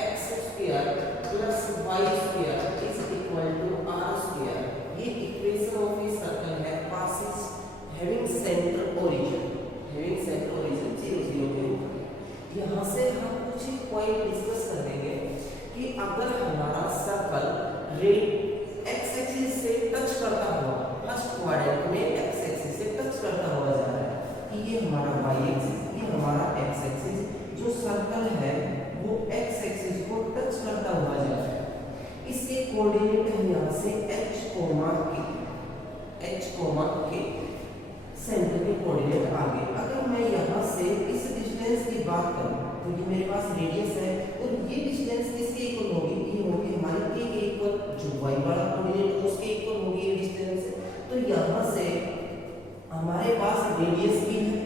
x square plus y square is equal to r square. ये इक्वेशन ऑफ ए सर्कल है passes having centre origin, having centre origin 0 0 के ऊपर। यहाँ से हम कुछ पॉइंट डिस्कस कर देंगे कि अगर हमारा सर्कल x एक्सिस से टच करता हुआ, फर्स्ट क्वाड्रेंट में x एक्सिस से टच करता हुआ जा रहा है कि ये हमारा y एक्सिस, ये हमारा x एक्सिस, जो सर्कल है वो x एक्सिस को टच करता हुआ जा रहा है। इसके कोऑर्डिनेट है यहाँ से h, k, सेंटर के कोऑर्डिनेट आगे। अगर मैं यहाँ से इस डिस्टेंस की बात करूँ तो ये मेरे पास रेडियस है और ये डिस्टेंस किसके इक्वल होगी, ये होगी हमारी k के इक्वल, जो y वाला कोऑर्डिनेट उसके इक्वल होगी ये डिस्टेंस। तो यहाँ से हमारे पास रेडियस भी है,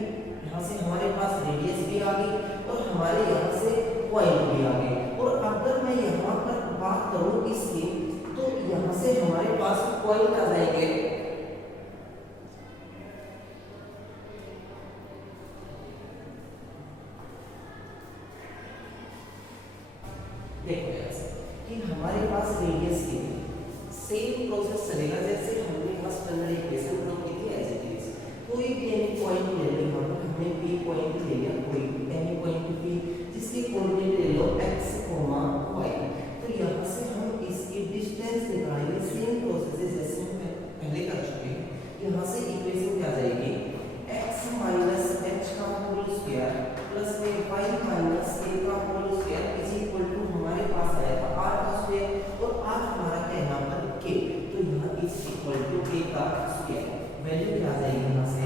यहाँ से हमारे पास रेडियस भी आ गई और हमारे यहाँ से पॉइंट भी आ गए। और अगर मैं यहाँ पर बात करूँ इसकी, तो यहाँ से हमारे पास पॉइंट आ जाएंगे देखो ऐसे कि हमारे पास रेडियस की सेम प्रोसेस चलेगा जैसे हमने फर्स्ट स्टैंडर्ड इक्वेशन प्रूव की थी एज इट इज। कोई भी एनी पॉइंट ले लो, यहाँ पर हमने P पॉइंट ले लिया, कोई एनी पॉइंट P जिसके कोऑर्डिनेट ले लो x, y। तो यहाँ से हम इसकी डिस्टेंस निकालेंगे सेम प्रोसेस जैसे हम पहले कर चुके हैं। यहाँ से इक्वेशन क्या आ जाएगी x माइनस h का होल स्क्वायर प्लस में y माइनस k का whole square is equal to हमारे पास आएगा r का स्क्वायर और r हमारा क्या है यहाँ पर k। तो यहाँ इज इक्वल टू k का स्क्वायर। वैल्यू क्या आ जाएगी यहाँ से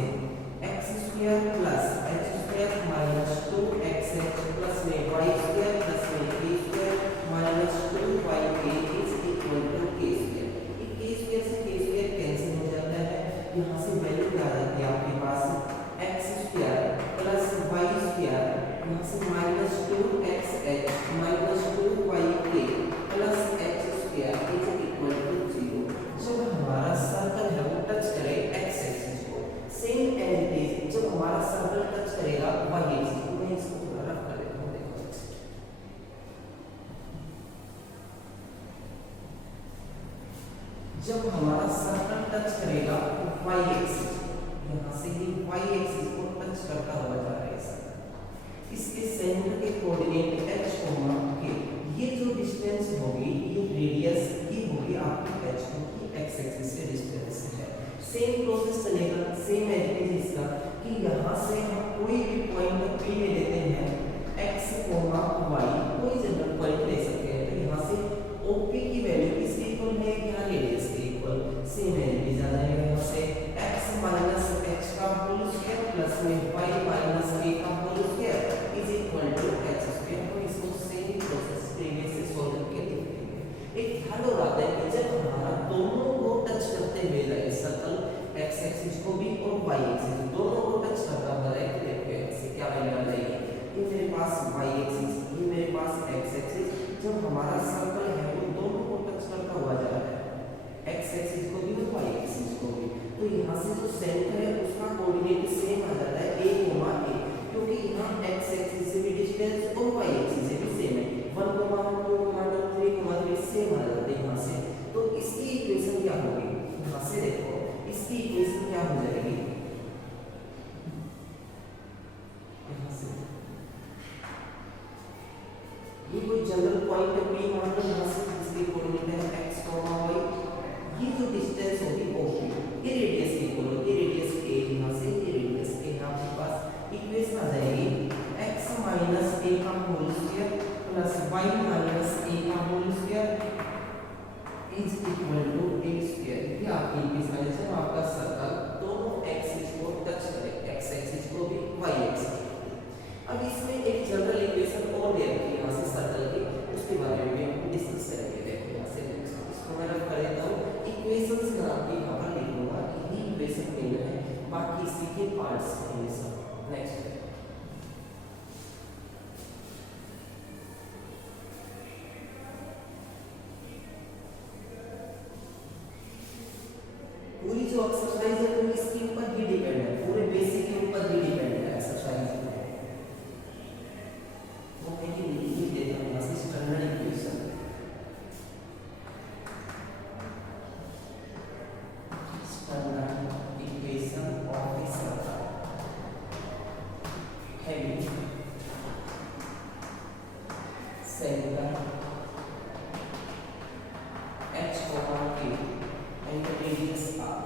x square plus h square minus 2xh plus में y स्क्वायर प्लस में k square minus 2yk is equal to k square. k square से k स्क्वायर कैंसिल हो जाता है यहाँ से वैल्यू क्या आ जाती है आपके पास x square plus y square, यहाँ से minus 2xh minus 2y plus x square is equal to 0। जब हमारा सर्कल है वो टच करे एक्स एक्सिस को, सेम एज इट इज जब हमारा सर्कल टच करेगा वाई एक्सिस को, मैं इसको थोड़ा रफ कर देता हूँ, देखो जब हमारा सर्कल टच करेगा वाई एक्सिस, यहाँ से ये वाई एक्सिस को टच करता हुआ जा रहा है सर्कल, इसके सेंटर के कोऑर्डिनेट h के, ये जो डिस्टेंस होगी ये रेडियस की होगी आपकी h की x एक्सिस से डिस्टेंस है। सेम प्रोसेस चलेगा, सेम एज इट इज इसका कि यहाँ से हम कोई भी पॉइंट p ले लेते हैं x, y, कोई जनरल पॉइंट ले सकते हैं, तो यहाँ से OP की वैल्यू किसके इक्वल है, यहाँ रेडियस के equal, same as it is आ जाएगा, यहाँ से x माइनस h का होल स्क्वायर प्लस में y माइनस k का whole square is equal to h square. तो इसको सेम प्रोसेस प्रीवियस से सॉल्व करके लिखेंगे। एक ध्यान और आता है कि जब हमारा दोनों को टच करते हुए जाए सर्कल, x एक्सिस को भी और y एक्सिस दोनों को टच करता हुआ जाए, तो देखो इससे क्या वैल्यू आ जाएगी, ये मेरे पास y एक्सिस, ये मेरे पास x एक्सिस, जब हमारा सर्कल है वो दोनों को टच करता हुआ जा रहा है, x एक्सिस को भी और y एक्सिस को भी, तो यहाँ से जो सेंटर है उसका कोऑर्डिनेट सेम आ जाता है a, क्योंकि यहाँ x एक्सिस से भी डिस्टेंस और y एक्सिस से भी सेम है, 1, 2, 3 सेम आ जाता है यहाँ से। तो इसकी इक्वेशन क्या होगी, यहाँ से देखो इसकी इक्वेशन क्या हो जाएगी, यहाँ से ये कोई जनरल पॉइंट P मान लो, यहाँ से इसके कोऑर्डिनेट है x, y, ये जो डिस्टेंस होगी OP, ये रेडियस की इक्वल होगी, रेडियस a, यहाँ से ये रेडियस a, आपके पास इक्वेशन आ जाएगी x माइनस a का whole square plus y minus a का whole square is equal to a square. ये आपकी इक्वेशन है जब आपका सर्कल दोनों एक्सिस को टच करे, x एक्सिस को भी y एक्सिस को भी। अब इसमें एक जनरल इक्वेशन और दे रखी है यहाँ से सर्कल की, उसके बारे में भी हम डिस्कस करेंगे। देखो यहाँ से इसको मैं रख कर देता हूँ, इक्वेशंस का नाम यहाँ पर लिख लूंगा, यही इक्वेशन मिलना है, बाकी इसी के पार्ट्स हैं ये सब। नेक्स्ट पूरी जो एक्सरसाइज है वो इसके ऊपर ही डिपेंड है, पूरे बेसिक के ऊपर ही डिपेंड है एक्सरसाइज। वो मैं ही लिख देता हूँ यहाँ से standard equation, standard equation of a circle having centre h, k and radius r,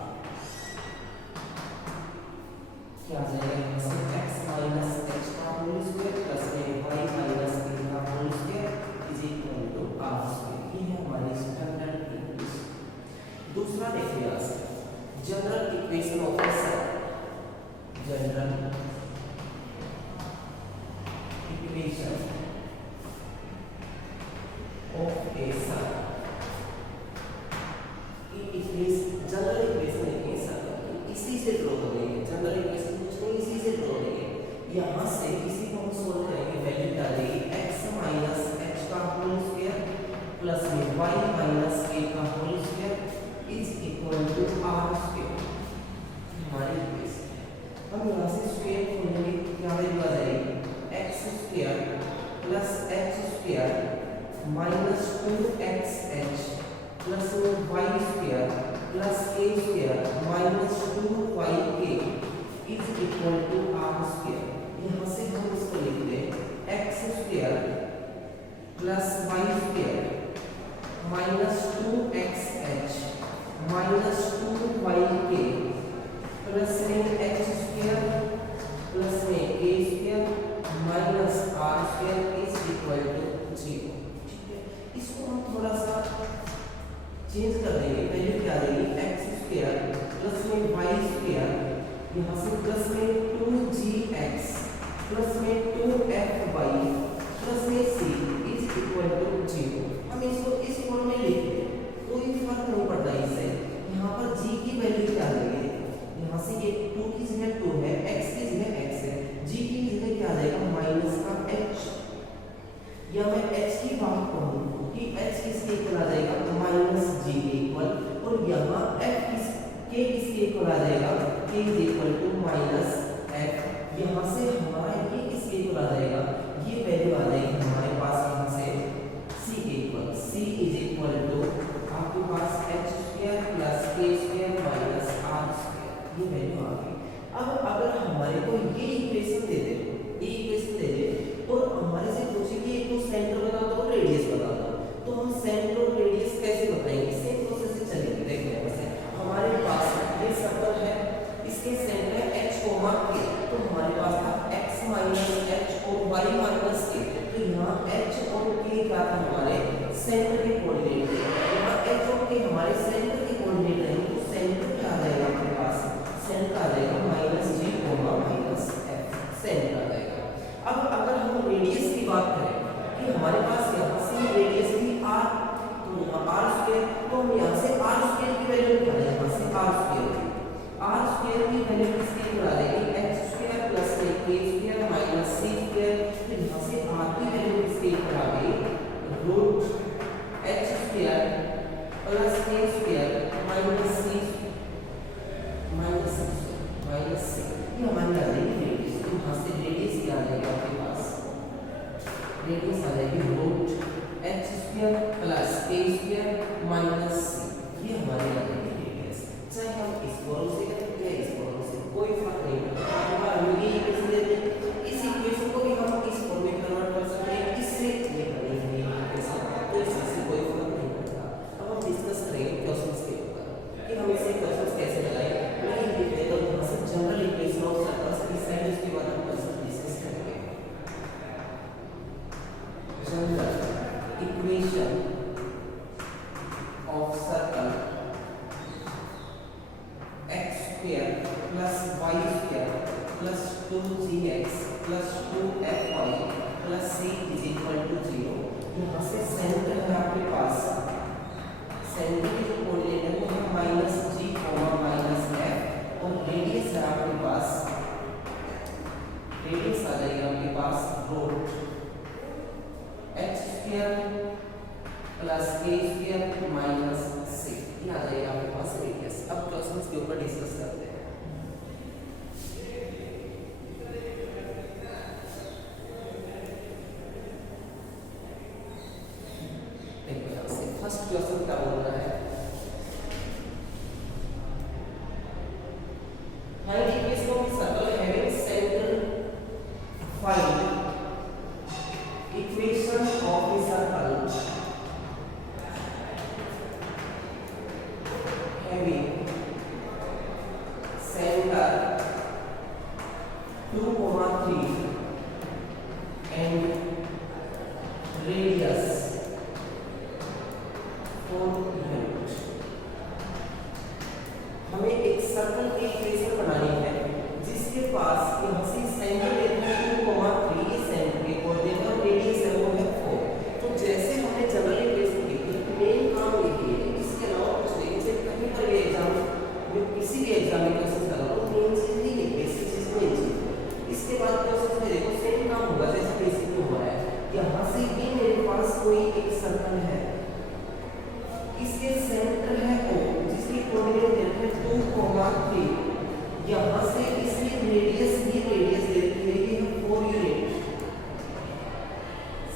क्या आ जाएगा यहाँ से x माइनस h का होल स्क्वायर प्लस में y माइनस k का whole square is equal to r square. ये है हमारी स्टैंडर्ड इक्वेशन। दूसरा देखिए यहाँ से general equation of a circle, general equation of a circle, general equation है सर्कल, इसी से ड्रॉ करेंगे, जनरल इक्वेशन को इसी से ड्रॉ करेंगे। यहाँ से इसी को हम सोल्व करेंगे, वैल्यू क्या आ जाएगी x माइनस h का होल स्क्वायर प्लस में y माइनस k का whole square is equal to r square, हमारी इक्वेशन है। हम यहाँ से स्क्वायर खोलेंगे, क्या वैल्यू आ जाएगी x square plus h square minus 2xh plus y square plus a square minus 2yk is equal to r square. यहाँ से हम इसको लिख दें x square plus y square minus 2xh minus 2yk plus में h square plus में k square minus r square is equal to 0। ठीक है, इसको हम थोड़ा सा चेंज कर देंगे, वैल्यू क्या आ जाएगी x स्क्वायर प्लस में y स्क्वायर, यहाँ से प्लस में 2gx प्लस में 2fy प्लस में c इज इक्वल टू 0। हम इसको इस फॉर्म में लिख दें, कोई फर्क नहीं पड़ता इससे। यहाँ पर g की वैल्यू क्या आ जाएगी, इक्वल आ जाएगा k is equal to minus f। यहाँ से हमारा ये किसके इक्वल आ जाएगा, ये वैल्यू आ जाएगी हमारे पास यहाँ से c के equal. c is equal to आपके पास h square plus k square minus r square, ये वैल्यू आ गई। अब अगर हमारे को ये इक्वेशन दे दे, ये इक्वेशन दे दे तो हमारे से पूछे कि एक तो सेंटर बता दो, रेडियस बता दो, तो हम सेंटर और रेडियस कैसे बताएंगे, सेम प्रोसेस से चलेंगे। देखिए वैसे हमारे पास ये सर्कल है, इसके सेंटर है h k, तो हमारे पास था x माइनस h और y माइनस k, तो यहाँ h और k क्या था, हमारे सेंटर के कोऑर्डिनेट थे। यहाँ h और k हमारे सेंटर के कोऑर्डिनेट रहेंगे, तो सेंटर क्या आ जाएगा आपके पास, सेंटर आ जाएगा minus g minus f, centre आ जाएगा। अब अगर हम रेडियस की बात करें कि हमारे पास यहाँ से रेडियस थी r, तो यहाँ r स्क्वायर, तो हम यहाँ से r स्क्वायर की वैल्यू निकालें, यहाँ से r स्क्वायर की वैल्यू किसके इक्वल आ जाएगी, h square plus k square minus c square, तो यहाँ से r की वैल्यू किसके इक्वल आ गई, root h square plus k square minus c ये हमारी आ जाएगी रेडियस। तो यहाँ से रेडियस क्या आ जाएगा आपके पास, रेडियस आ जाएगी root h square plus k square minus c, ये हमारी आ जाएगी रेडियस। चाहे हम इस फॉर्म से करें या इस फॉर्म से, कोई फर्क नहीं पड़ता। हम ये इक्वेशन देते हैं, इस इक्वेशन को भी हम इस फॉर्म में कन्वर्ट कर सकते हैं, इससे ये करेंगे इक्वेशन, तो इससे कोई फर्क नहीं पड़ता। अब हम डिस्कस करेंगे क्वेश्चंस के ऊपर कि हम इसे क्वेश्चंस कैसे लगाएं। मैं ये लिख देता हूं यहाँ से जनरल इक्वेशन ऑफ सर्कल्स की साइड, उसके बाद हम क्वेश्चन डिस्कस करेंगे। General equation of circle x square plus y square plus 2gx plus 2fy plus c is equal to 0। यहाँ से सेंटर है आपके पास, सेंटर की जो कोऑर्डिनेट है वो है माइनस g माइनस f, और रेडियस है आपके पास, रेडियस आ जाएगा आपके पास root h square plus k square minus c, ये आ जाएगा आपके पास रेडियस। अब क्वेश्चंस के ऊपर डिस्कस करते हैं। देखो यहाँ से फर्स्ट क्वेश्चन क्या बोल रहा है, find equation of circle having centre, find equation of a circle having center 2, 3 and radius 4 unit। हमें एक सर्कल की इक्वेशन बनानी है जिसके पास यहाँ से सेंटर लेते हैं 2, 3, ये सेंटर के कोऑर्डिनेट और रेडियस है वो है 4। तो जैसे हमने जनरल इक्वेशन देखी, मेन काम यही है, इसके अलावा कुछ नहीं। जैसे कहीं पर भी एग्जाम में किसी भी एग्जाम में क्वेश्चन कर रहा हूँ, मेन चीज नहीं है, बेसिक चीज मेन चीज। इसके बाद क्वेश्चन में देखो सेम काम होगा जैसे बेसिक में हो रहा है। यहाँ से ये मेरे पास कोई एक सर्कल है, इसके सेंटर है O, जिसकी कोऑर्डिनेट देते हैं 2, 3। यहाँ से इसकी रेडियस, ये रेडियस देती है ये 4 यूनिट।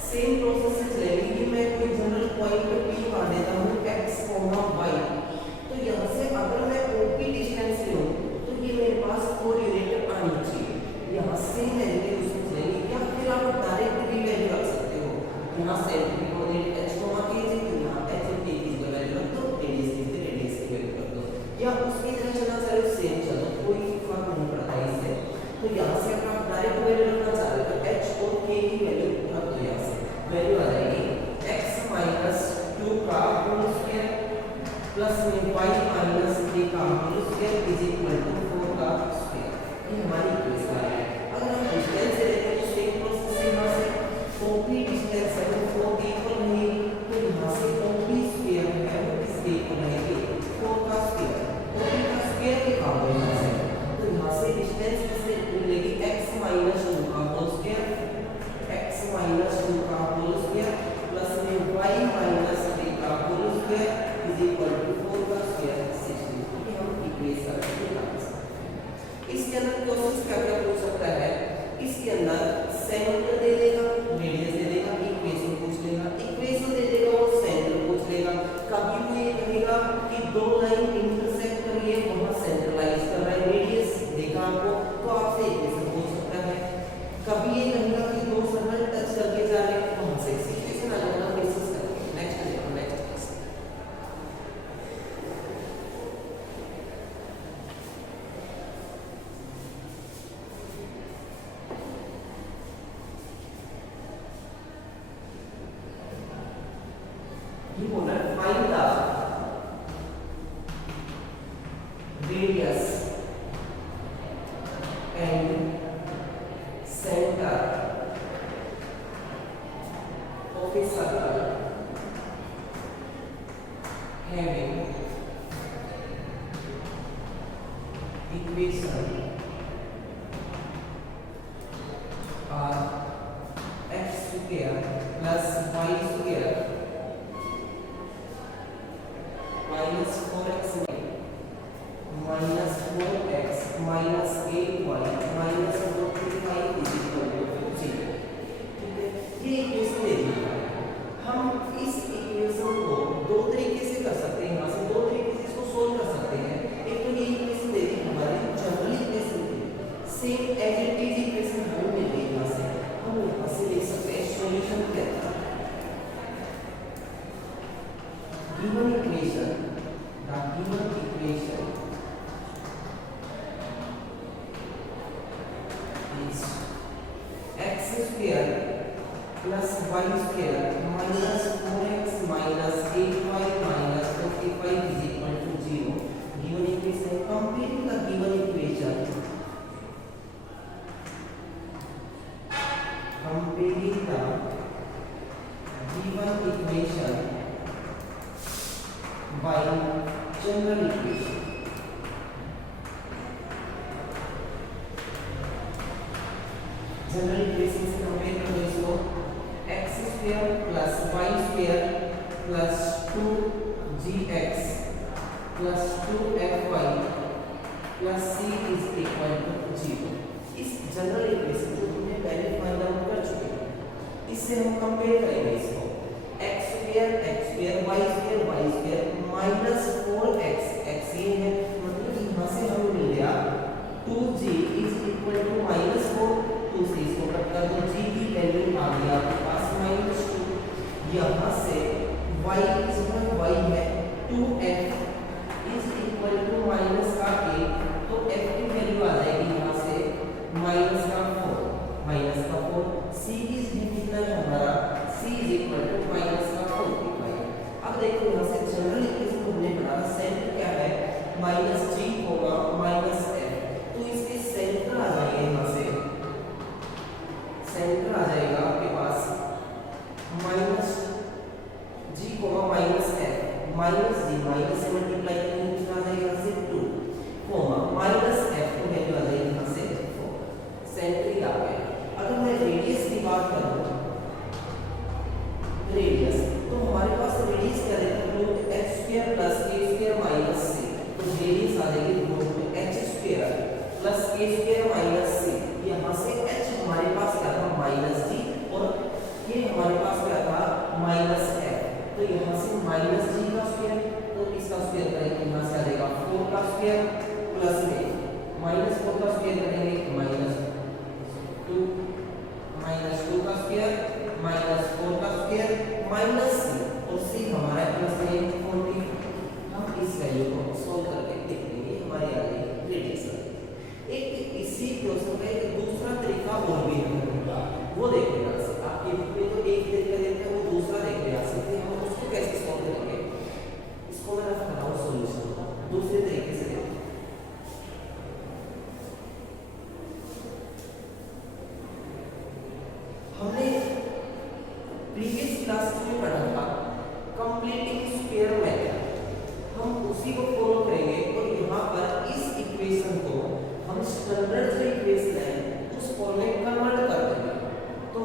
सेम प्रोसेस से चलेगी कि मैं कोई जनरल पॉइंट P मान लेता हूँ x, y। तो यहाँ से अगर मैं OP डिस्टेंस लूँ तो ये मेरे पास 4 यूनिट आनी चाहिए। यहाँ से वैल्यू उसमें चलेगी, या फिर आप डायरेक्ट भी वैल्यू रख सकते हो। यहाँ सेंटर की कोऑर्डिनेट h, k है, तो यहाँ h और k की वैल्यू रख दो, रेडियस की वैल्यू रख दो, या उसकी तरह चलना चाहे सेम चलो, कोई फर्क नहीं पड़ता इससे। तो यहाँ से अगर आप डायरेक्ट वैल्यू रखना चाह रहे हो तो h और k की वैल्यू रख दो। यहाँ से वैल्यू आ जाएगी x माइनस 2 का होल स्क्वायर प्लस में y माइनस 3 का whole square is equal to 4 का स्क्वायर। ये हमारी इक्वेशन है। अगर हम डिस्टेंस से देखें तो सेम प्रोसेस से यहाँ से OP डिस्टेंस है वो 4 के इक्वल रहेगी, तो यहाँ से OP स्क्वायर है वो किसके इक्वल रहेगी, 4 का स्क्वायर। OP का स्क्वायर निकाल दो यहाँ से, तो यहाँ से डिस्टेंस कैसे मिलेगी, x माइनस 2 का होल स्क्वायर, x माइनस 2 का होल स्क्वायर प्लस में y माइनस 3 का whole square is equal to 4 का स्क्वायर 60। ये हम इक्वेशन निकाल इसके अंदर क्वेश्चन क्या क्या पूछ सकता है, इसके अंदर सेंटर दे देगा, रेडियस दे देगा, इक्वेशन पूछ लेगा, इक्वेशन दे देगा और सेंटर पूछ लेगा। कभी वो ये कहेगा कि दो लाइन इंटरसेक्ट कर रही है, वहां सेंट्रलाइज कर रहा है, रेडियस देखा आपको, तो आपसे इक्वेशन पूछ सकता है। कभी ये कहेगा कि दो सर्कल टच करके जा रहे हैं, वहां से इक्वेशन अलग अलग डिस्कस करेंगे। नेक्स्ट देखो, नेक्स्ट ये बोला find the radius and centre of a circle having equation x square plus y square minus 4x minus 4x minus 8y minus 45 is equal to 0। ठीक है, ये इक्वेशन दे दी है। हम इस इक्वेशन को दो तरीके से कर सकते हैं, यहाँ से दो तरीके से इसको सोल्व कर सकते हैं। एक तो ये इक्वेशन दे दी हमारी जनरल इक्वेशन थी, same as it is equation हमें मिल गई, यहाँ से हम यहाँ से लिख सकते हैं सॉल्यूशन क्या था। Given equation is x square plus y square minus 4x minus 8y minus 45 is equal to 0। given equation, completing the given equation, completing the given equation by general equation। General equation से compare करो इसको, x square plus y square plus 2gx plus 2fy plus c is equal to 0। इस general equation जो हमने पहले find out कर चुके हैं, इससे हम कंपेयर करेंगे इसको x square y square minus 4x, x ये है, मतलब यहाँ से हमें मिल गया 2g is equal to minus 4, तो से इसको कट कर दो, g की वैल्यू आ गई आपके पास माइनस 2। यहाँ से y इसमें y है 2f is equal to minus का a, तो f की वैल्यू आ जाएगी यहाँ से माइनस का 4, c इज कितना है हमारा, c is equal to minus का 45। अब देखो यहाँ से जनरल इक्वेशन को हमने पढ़ा, सेंटर क्या है माइनस g होगा माइनस f, तो इसके सेंटर आ जाएंगे, यहाँ से सेंटर आ जाएगा आपके पास minus g comma minus f, minus g minus से मल्टीप्लाई करेंगे कितना आ जाएगा यहाँ से 2 कोमा माइनस f को वैल्यू आ जाएगी यहाँ से 4। सेंटर ही आ गया। अगर मैं रेडियस की बात करूँ, रेडियस तो हमारे पास रेडियस क्या रहता है, root h square plus k square minus c, तो रेडियस आ जाएगी root h square plus k square minus c। यहाँ से h हमारे पास क्या था माइनस g और ये हमारे पास क्या था माइनस f, तो यहाँ से माइनस g का स्क्वायर, तो इसका स्क्वायर करेंगे यहाँ से आ जाएगा 4 का स्क्वायर प्लस में माइनस 4 का स्क्वायर करेंगे माइनस 2 का स्क्वायर माइनस 4 का स्क्वायर माइनस c, और c हमारा प्लस में 40। हम इस वैल्यू को सॉल्व करके देखेंगे, हमारी आ जाएगी रेडियस। एक इसी क्वेश्चन का एक दूसरा तरीका और भी है, वो देखते हैं से आपके में तो एक तरीका देते हैं, वो दूसरा देखते हैं से हम उसको कैसे सॉल्व करेंगे। इसको मैं रख रहा हूँ सॉल्यूशन दूसरे तरीके से देखते हैं। हमने प्रीवियस क्लास में पढ़ा था कंप्लीटिंग स्क्वायर मेथड, हम उसी को फॉलो करेंगे और यहाँ पर इस इक्वेशन को हम स्टैंडर्ड जो इक्वेशन है उस फॉर्म में कन्वर्ट कर देंगे, तो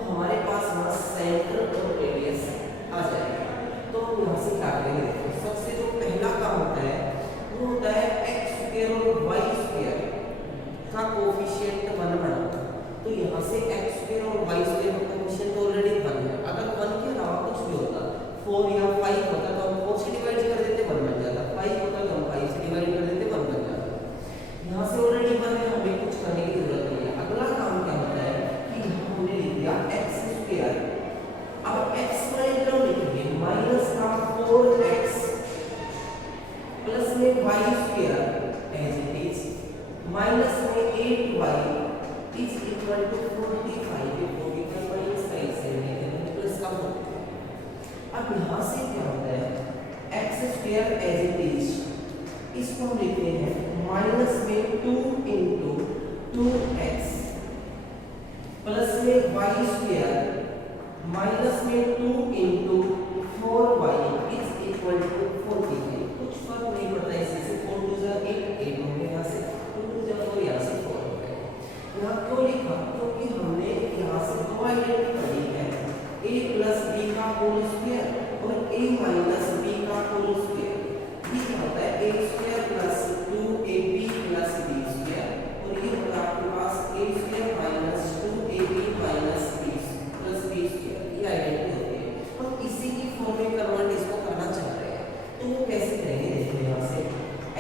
माइनस में 2 इंटू 2x प्लस में y स्क्वायर माइनस में 2 into 4y is equal to 40। कुछ फर्क नहीं पड़ता इससे, 4 टू 8 हो गया, यहाँ से 2 टू 4 यहाँ से 4 हो गया। यहाँ क्यों लिखा? क्योंकि हमने यहाँ से दो आइडेंटिटी पढ़ी है, a प्लस b का होल स्क्वायर और a माइनस b का होल स्क्वायर। ये क्या होता है? a square plus 2ab plus b square, और ये होगा आपके पास a square minus 2ab minus b plus b square. ये आइडेंटिटी होती है। हम इसी की फॉर्म में कन्वर्ट इसको करना चाह रहे हैं, तो वो कैसे करेंगे? देखो यहाँ से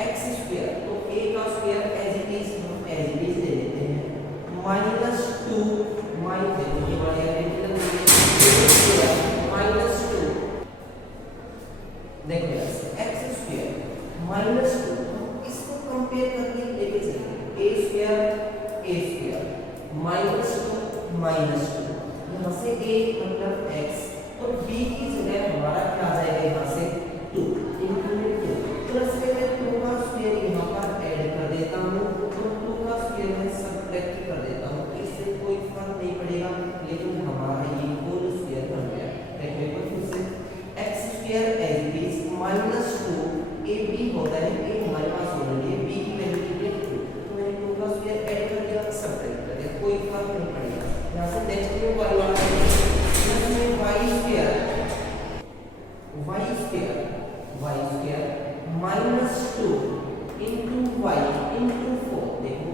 x स्क्वायर, तो a का स्क्वायर एज इट इज हम एज इट इज ले लेते हैं, माइनस 2 माइनस ये वाली आइडेंटिटी माइनस 2। देखो यहाँ से x स्क्वायर माइनस 2, इसको कंपेयर करके लेके चलेंगे a स्क्वायर माइनस 2 माइनस 2, यहाँ से a मतलब x और b की जगह हमारा क्या आ जाएगा? यहाँ से 2 इंटू 2 प्लस में मैं 2 का स्क्वायर यहाँ पर ऐड कर देता हूँ और 2 का स्क्वायर मैं सब्ट्रैक्ट कर देता हूँ। इससे कोई फर्क नहीं पड़ेगा, लेकिन हमारा ये होल स्क्वायर बन गया। देखो एक बार फिर से x square as it is minus 2 ab होता है, a हमारे पास ऑलरेडी है, b की वैल्यू कितनी है 2, तो मैंने 2 का स्क्वायर ऐड कर दिया, सब्ट्रैक्ट कर दिया, कोई फर्क नहीं पड़ेगा। यहाँ से नेक्स्ट में y वाला प्लस में y square minus 2 into y into 4। देखो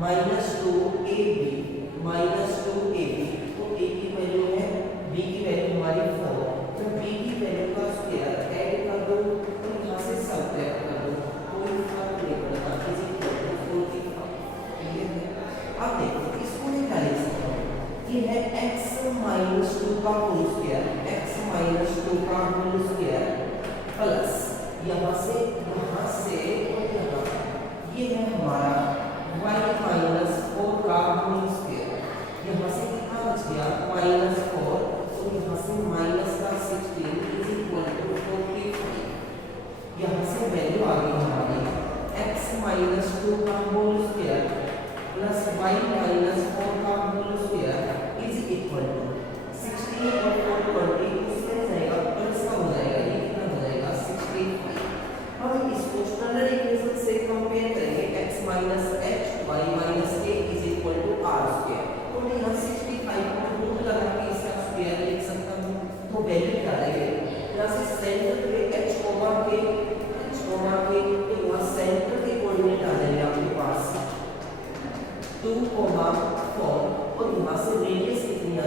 माइनस 2 ab माइनस 2 ab, तो a की वैल्यू है, b की वैल्यू हमारी 4, तो b की वैल्यू का स्क्वायर ऐड कर दो और यहाँ से सब्ट्रैक्ट कर दो, कोई फर्क नहीं पड़ता, इज इक्वल टू 45। क्लियर है? अब देखो इसको मैं क्या लिख सकता हूँ? ये है x माइनस 2 का होल स्क्वायर, x माइनस 2 का होल स्क्वायर प्लस यहाँ से और यहाँ, ये है हमारा y माइनस 4 का होल स्क्वायर, यहाँ से कितना बच गया? माइनस 4 और यहाँ से माइनस का 16 इज इक्वल टू 45। यहाँ से वैल्यू आ गई हमारी x माइनस 2 का whole square plus y minus 4 का whole square is equal to 16 और 4 20 उससे हो जाएगा, प्लस का हो जाएगा, ये कितना हो जाएगा? 65। हम इसको स्टैंडर्ड इक्वेशन से कंपेयर करेंगे, x minus h y minus k is equal to r square. तो मैं यहाँ 65 को रूट लगा के इसका स्क्वायर लिख सकता हूँ, तो वैल्यू क्या आएगी? यहाँ से सेंटर पे h कोमा के तो यहाँ सेंटर के कोऑर्डिनेट आ जाएंगे आपके पास 2, 4 और यहाँ से रेडियस कितनी आ